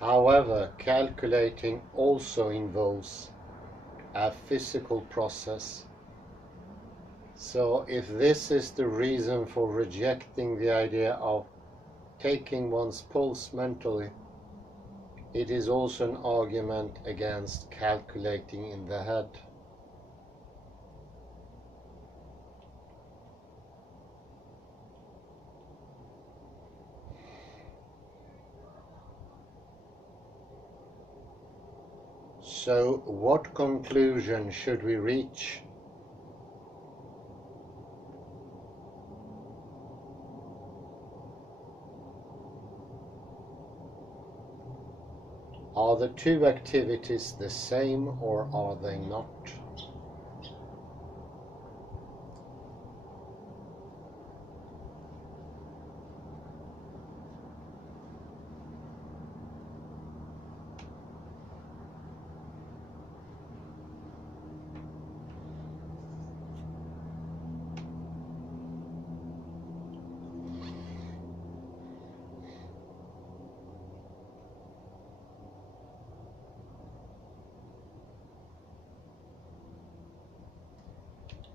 However, calculating also involves a physical process. So if this is the reason for rejecting the idea of taking one's pulse mentally, it is also an argument against calculating in the head. So what conclusion should we reach? Are the two activities the same or are they not?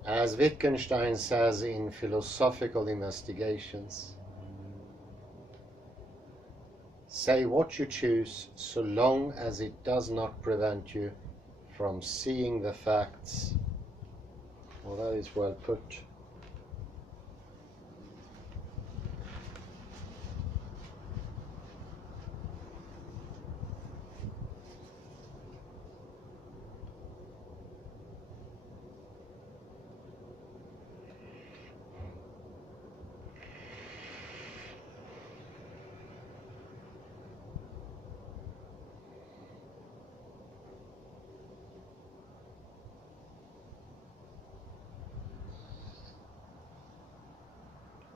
As Wittgenstein says in Philosophical Investigations, say what you choose so long as it does not prevent you from seeing the facts. Well, that is well put.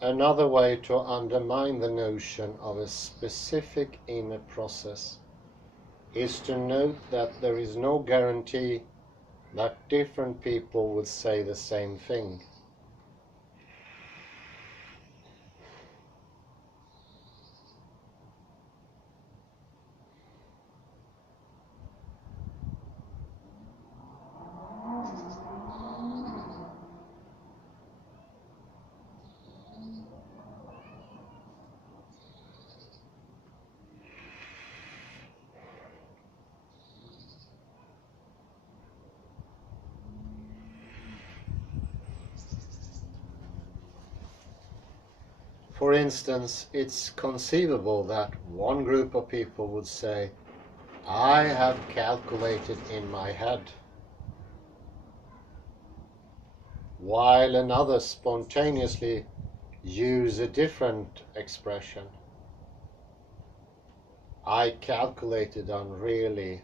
Another way to undermine the notion of a specific inner process is to note that there is no guarantee that different people will say the same thing. For instance, it's conceivable that one group of people would say, I have calculated in my head, while another spontaneously use a different expression. I calculated unreally,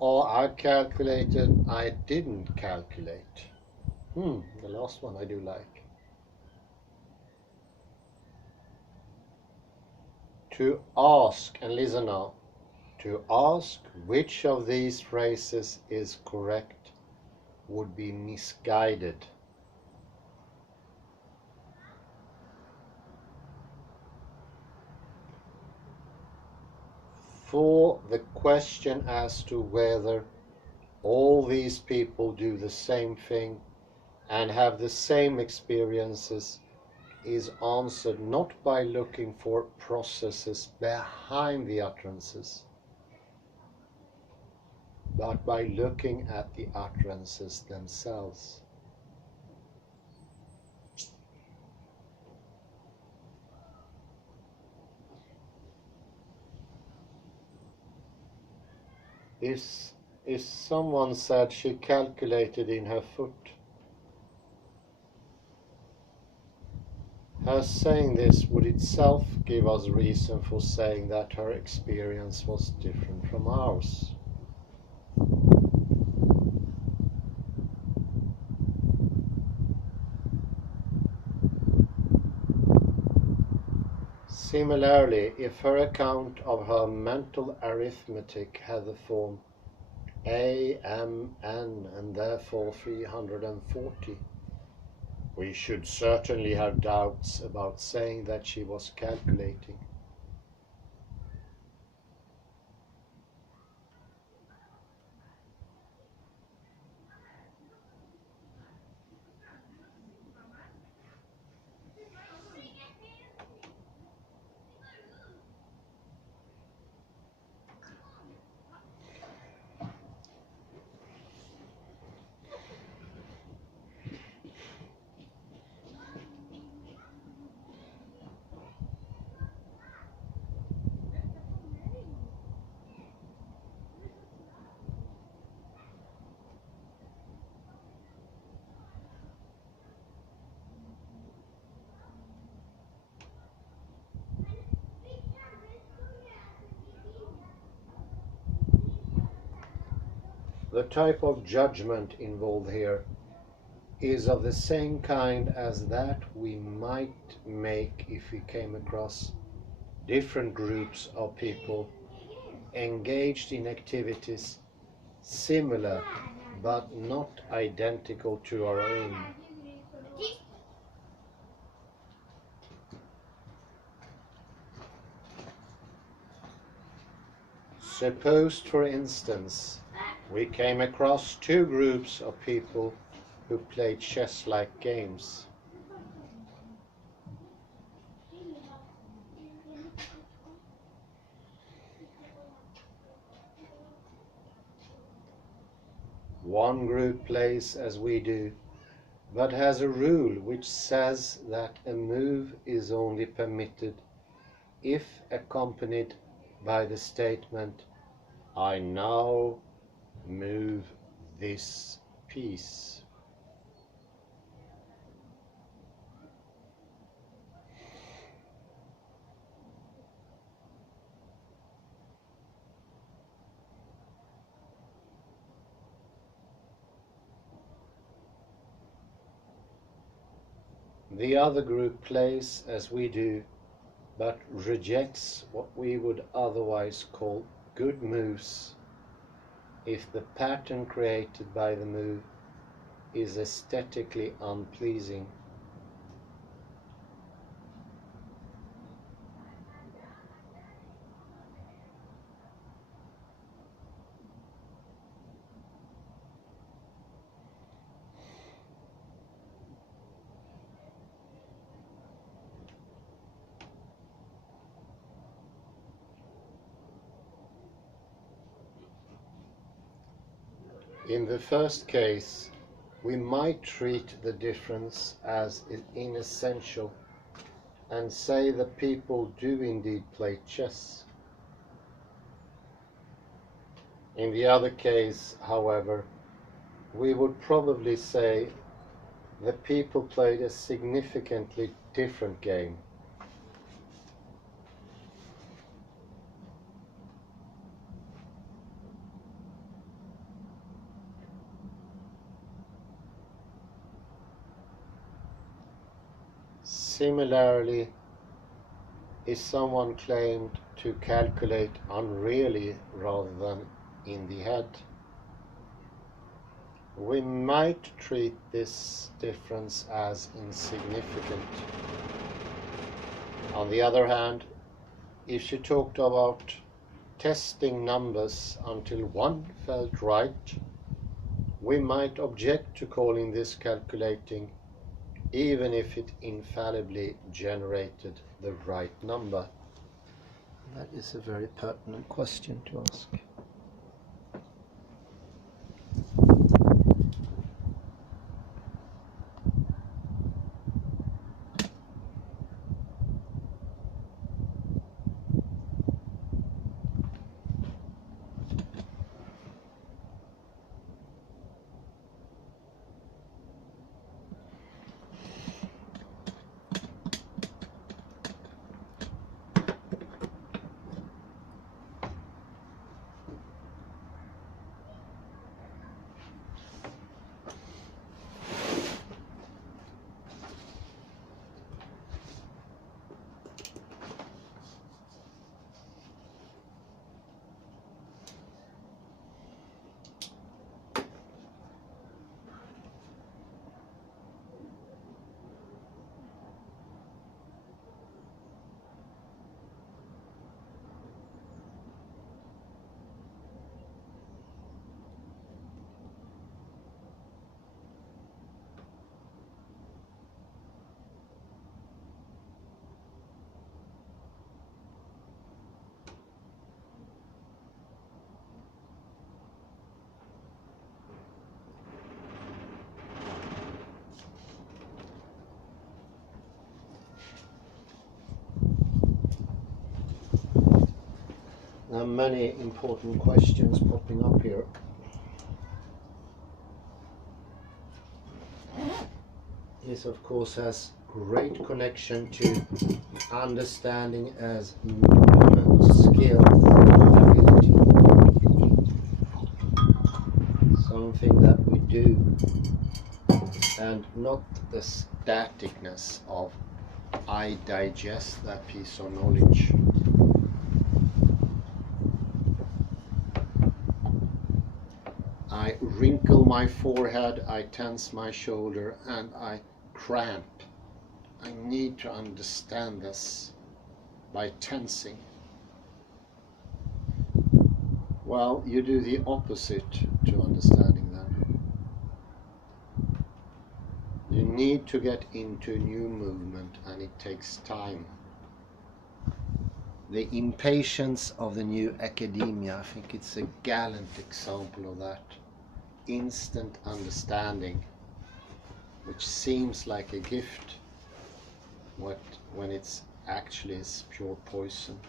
or I calculated I didn't calculate. The last one I do like. To ask, and listen now, to ask which of these phrases is correct would be misguided. For the question as to whether all these people do the same thing and have the same experiences is answered not by looking for processes behind the utterances, but by looking at the utterances themselves. If someone said she calculated in her foot, her saying this would itself give us reason for saying that her experience was different from ours. Similarly, if her account of her mental arithmetic had the form AMN and therefore 340, we should certainly have doubts about saying that she was calculating. The type of judgment involved here is of the same kind as that we might make if we came across different groups of people engaged in activities similar but not identical to our own. Suppose, for instance, we came across two groups of people who played chess-like games. One group plays as we do, but has a rule which says that a move is only permitted if accompanied by the statement, I now move this piece. The other group plays as we do, but rejects what we would otherwise call good moves if the pattern created by the move is aesthetically unpleasing. In the first case, we might treat the difference as inessential, and say that people do indeed play chess. In the other case, however, we would probably say the people played a significantly different game. Similarly, if someone claimed to calculate unreally rather than in the head, we might treat this difference as insignificant. On the other hand, if she talked about testing numbers until one felt right, we might object to calling this calculating, even if it infallibly generated the right number. That is a very pertinent question to ask. There are many important questions popping up here. This of course has great connection to understanding as movement, skill, ability. Something that we do, and not the staticness of I digest that piece of knowledge. I wrinkle my forehead, I tense my shoulder, and I cramp. I need to understand this by tensing. Well, you do the opposite to understanding that. You need to get into a new movement, and it takes time. The impatience of the new academia, I think it's a gallant example of that. Instant understanding, which seems like a gift when it's actually is pure poison.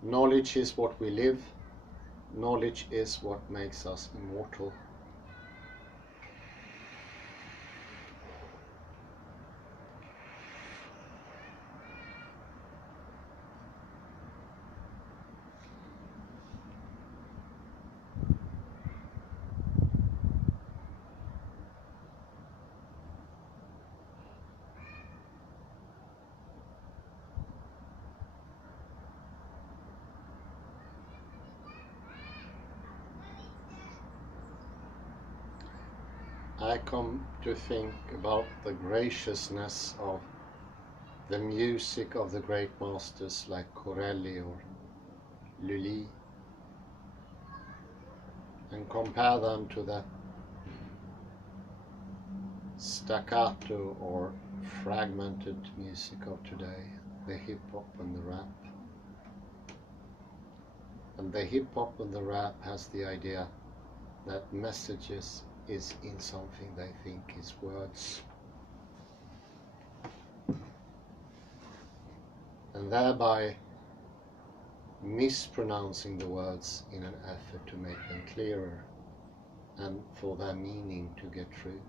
Knowledge is what we live. Knowledge is what makes us immortal. I come to think about the graciousness of the music of the great masters like Corelli or Lully, and compare them to the staccato or fragmented music of today, the hip-hop and the rap. And the hip-hop and the rap has the idea that messages is in something they think is words. and thereby mispronouncing the words in an effort to make them clearer and for their meaning to get through.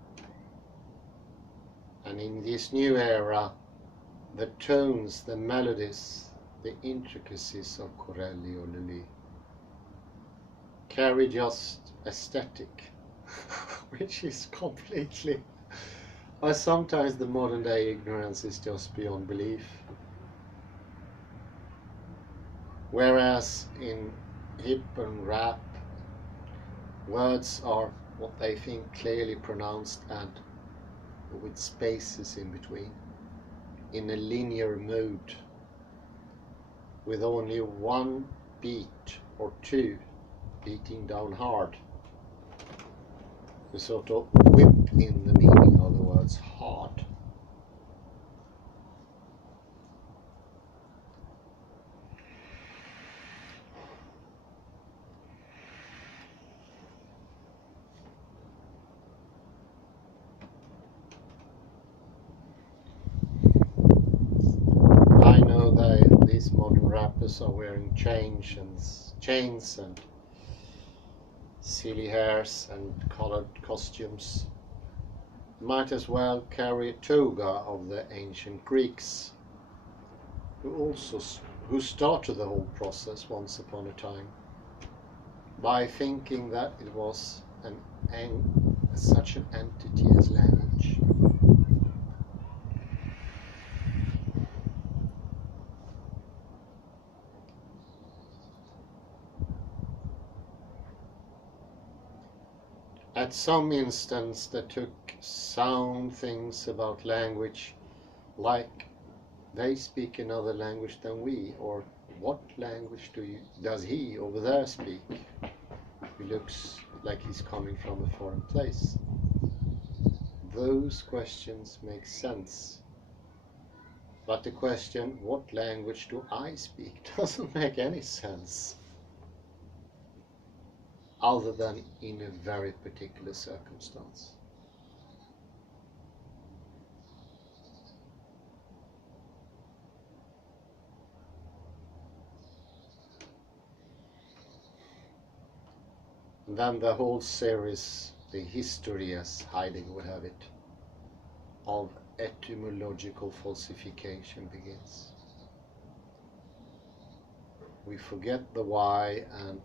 And in this new era, the tones, the melodies, the intricacies of Corelli or Lully carry just aesthetic, which is completely, or sometimes the modern day ignorance is just beyond belief. Whereas in hip and rap, words are what they think clearly pronounced and with spaces in between, in a linear mode, with only one beat or two beating down hard to sort of whip in the meaning of the words hard. I know that these modern rappers are wearing chains and silly hairs and colored costumes. Might as well carry a toga of the ancient Greeks, who started the whole process once upon a time by thinking that it was such an entity as language. At some instance they took sound things about language, like they speak another language than we, or what language does he over there speak? He looks like he's coming from a foreign place. Those questions make sense. But the question, what language do I speak, doesn't make any sense, other than in a very particular circumstance. And then the whole series, the history as Heidegger would have it, of etymological falsification begins. We forget the why and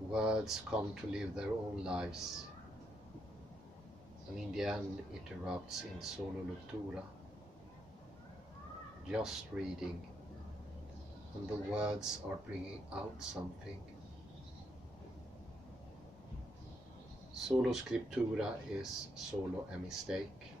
words come to live their own lives, and in the end it erupts in solo lettura, just reading, and the words are bringing out something. Solo scriptura is solo a mistake.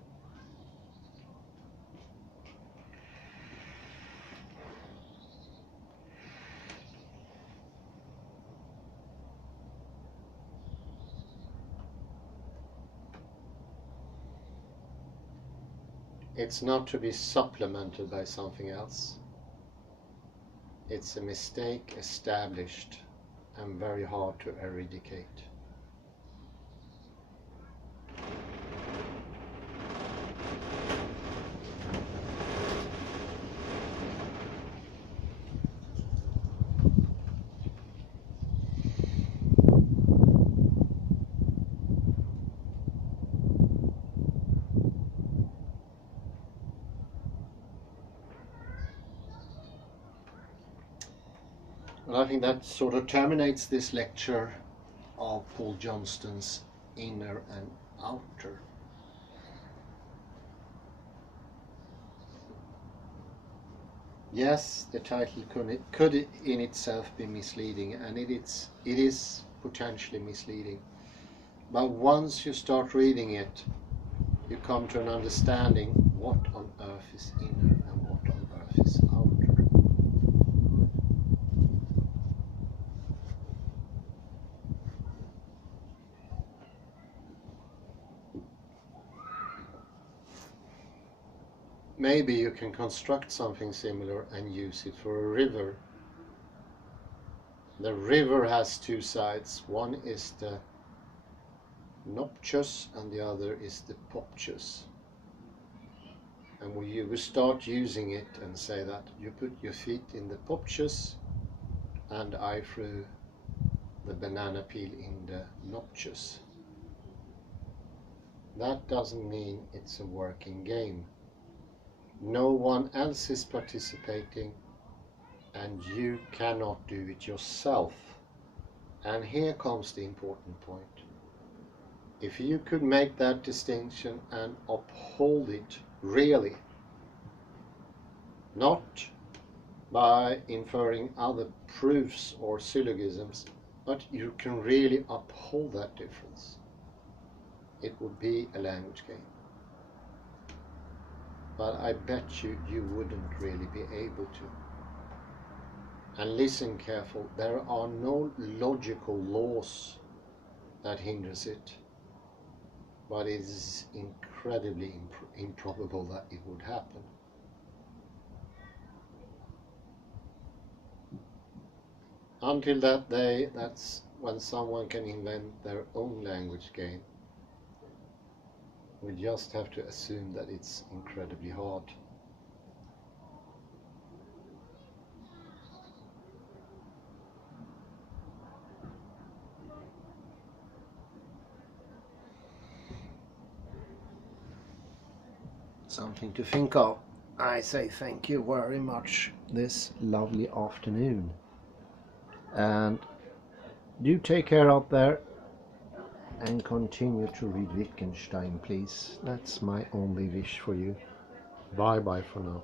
It's not to be supplemented by something else. It's a mistake established and very hard to eradicate. And I think that sort of terminates this lecture of Paul Johnston's Inner and Outer. Yes, the title could in itself be misleading, and it is potentially misleading. But once you start reading it, you come to an understanding what on earth is inner and what on earth is outer. Maybe you can construct something similar and use it for a river. The river has two sides. One is the noptious and the other is the poptious. And when you will start using it and say that you put your feet in the poptures and I threw the banana peel in the notches. That doesn't mean it's a working game. No one else is participating and you cannot do it yourself. And here comes the important point. If you could make that distinction and uphold it really, not by inferring other proofs or syllogisms, but you can really uphold that difference, it would be a language game. But I bet you wouldn't really be able to. And listen careful, there are no logical laws that hinders it, but it is incredibly improbable that it would happen. Until that day, that's when someone can invent their own language game. We just have to assume that it's incredibly hard. Something to think of. I say thank you very much this lovely afternoon. And do take care out there and continue to read Wittgenstein, please. That's my only wish for you. Bye bye for now.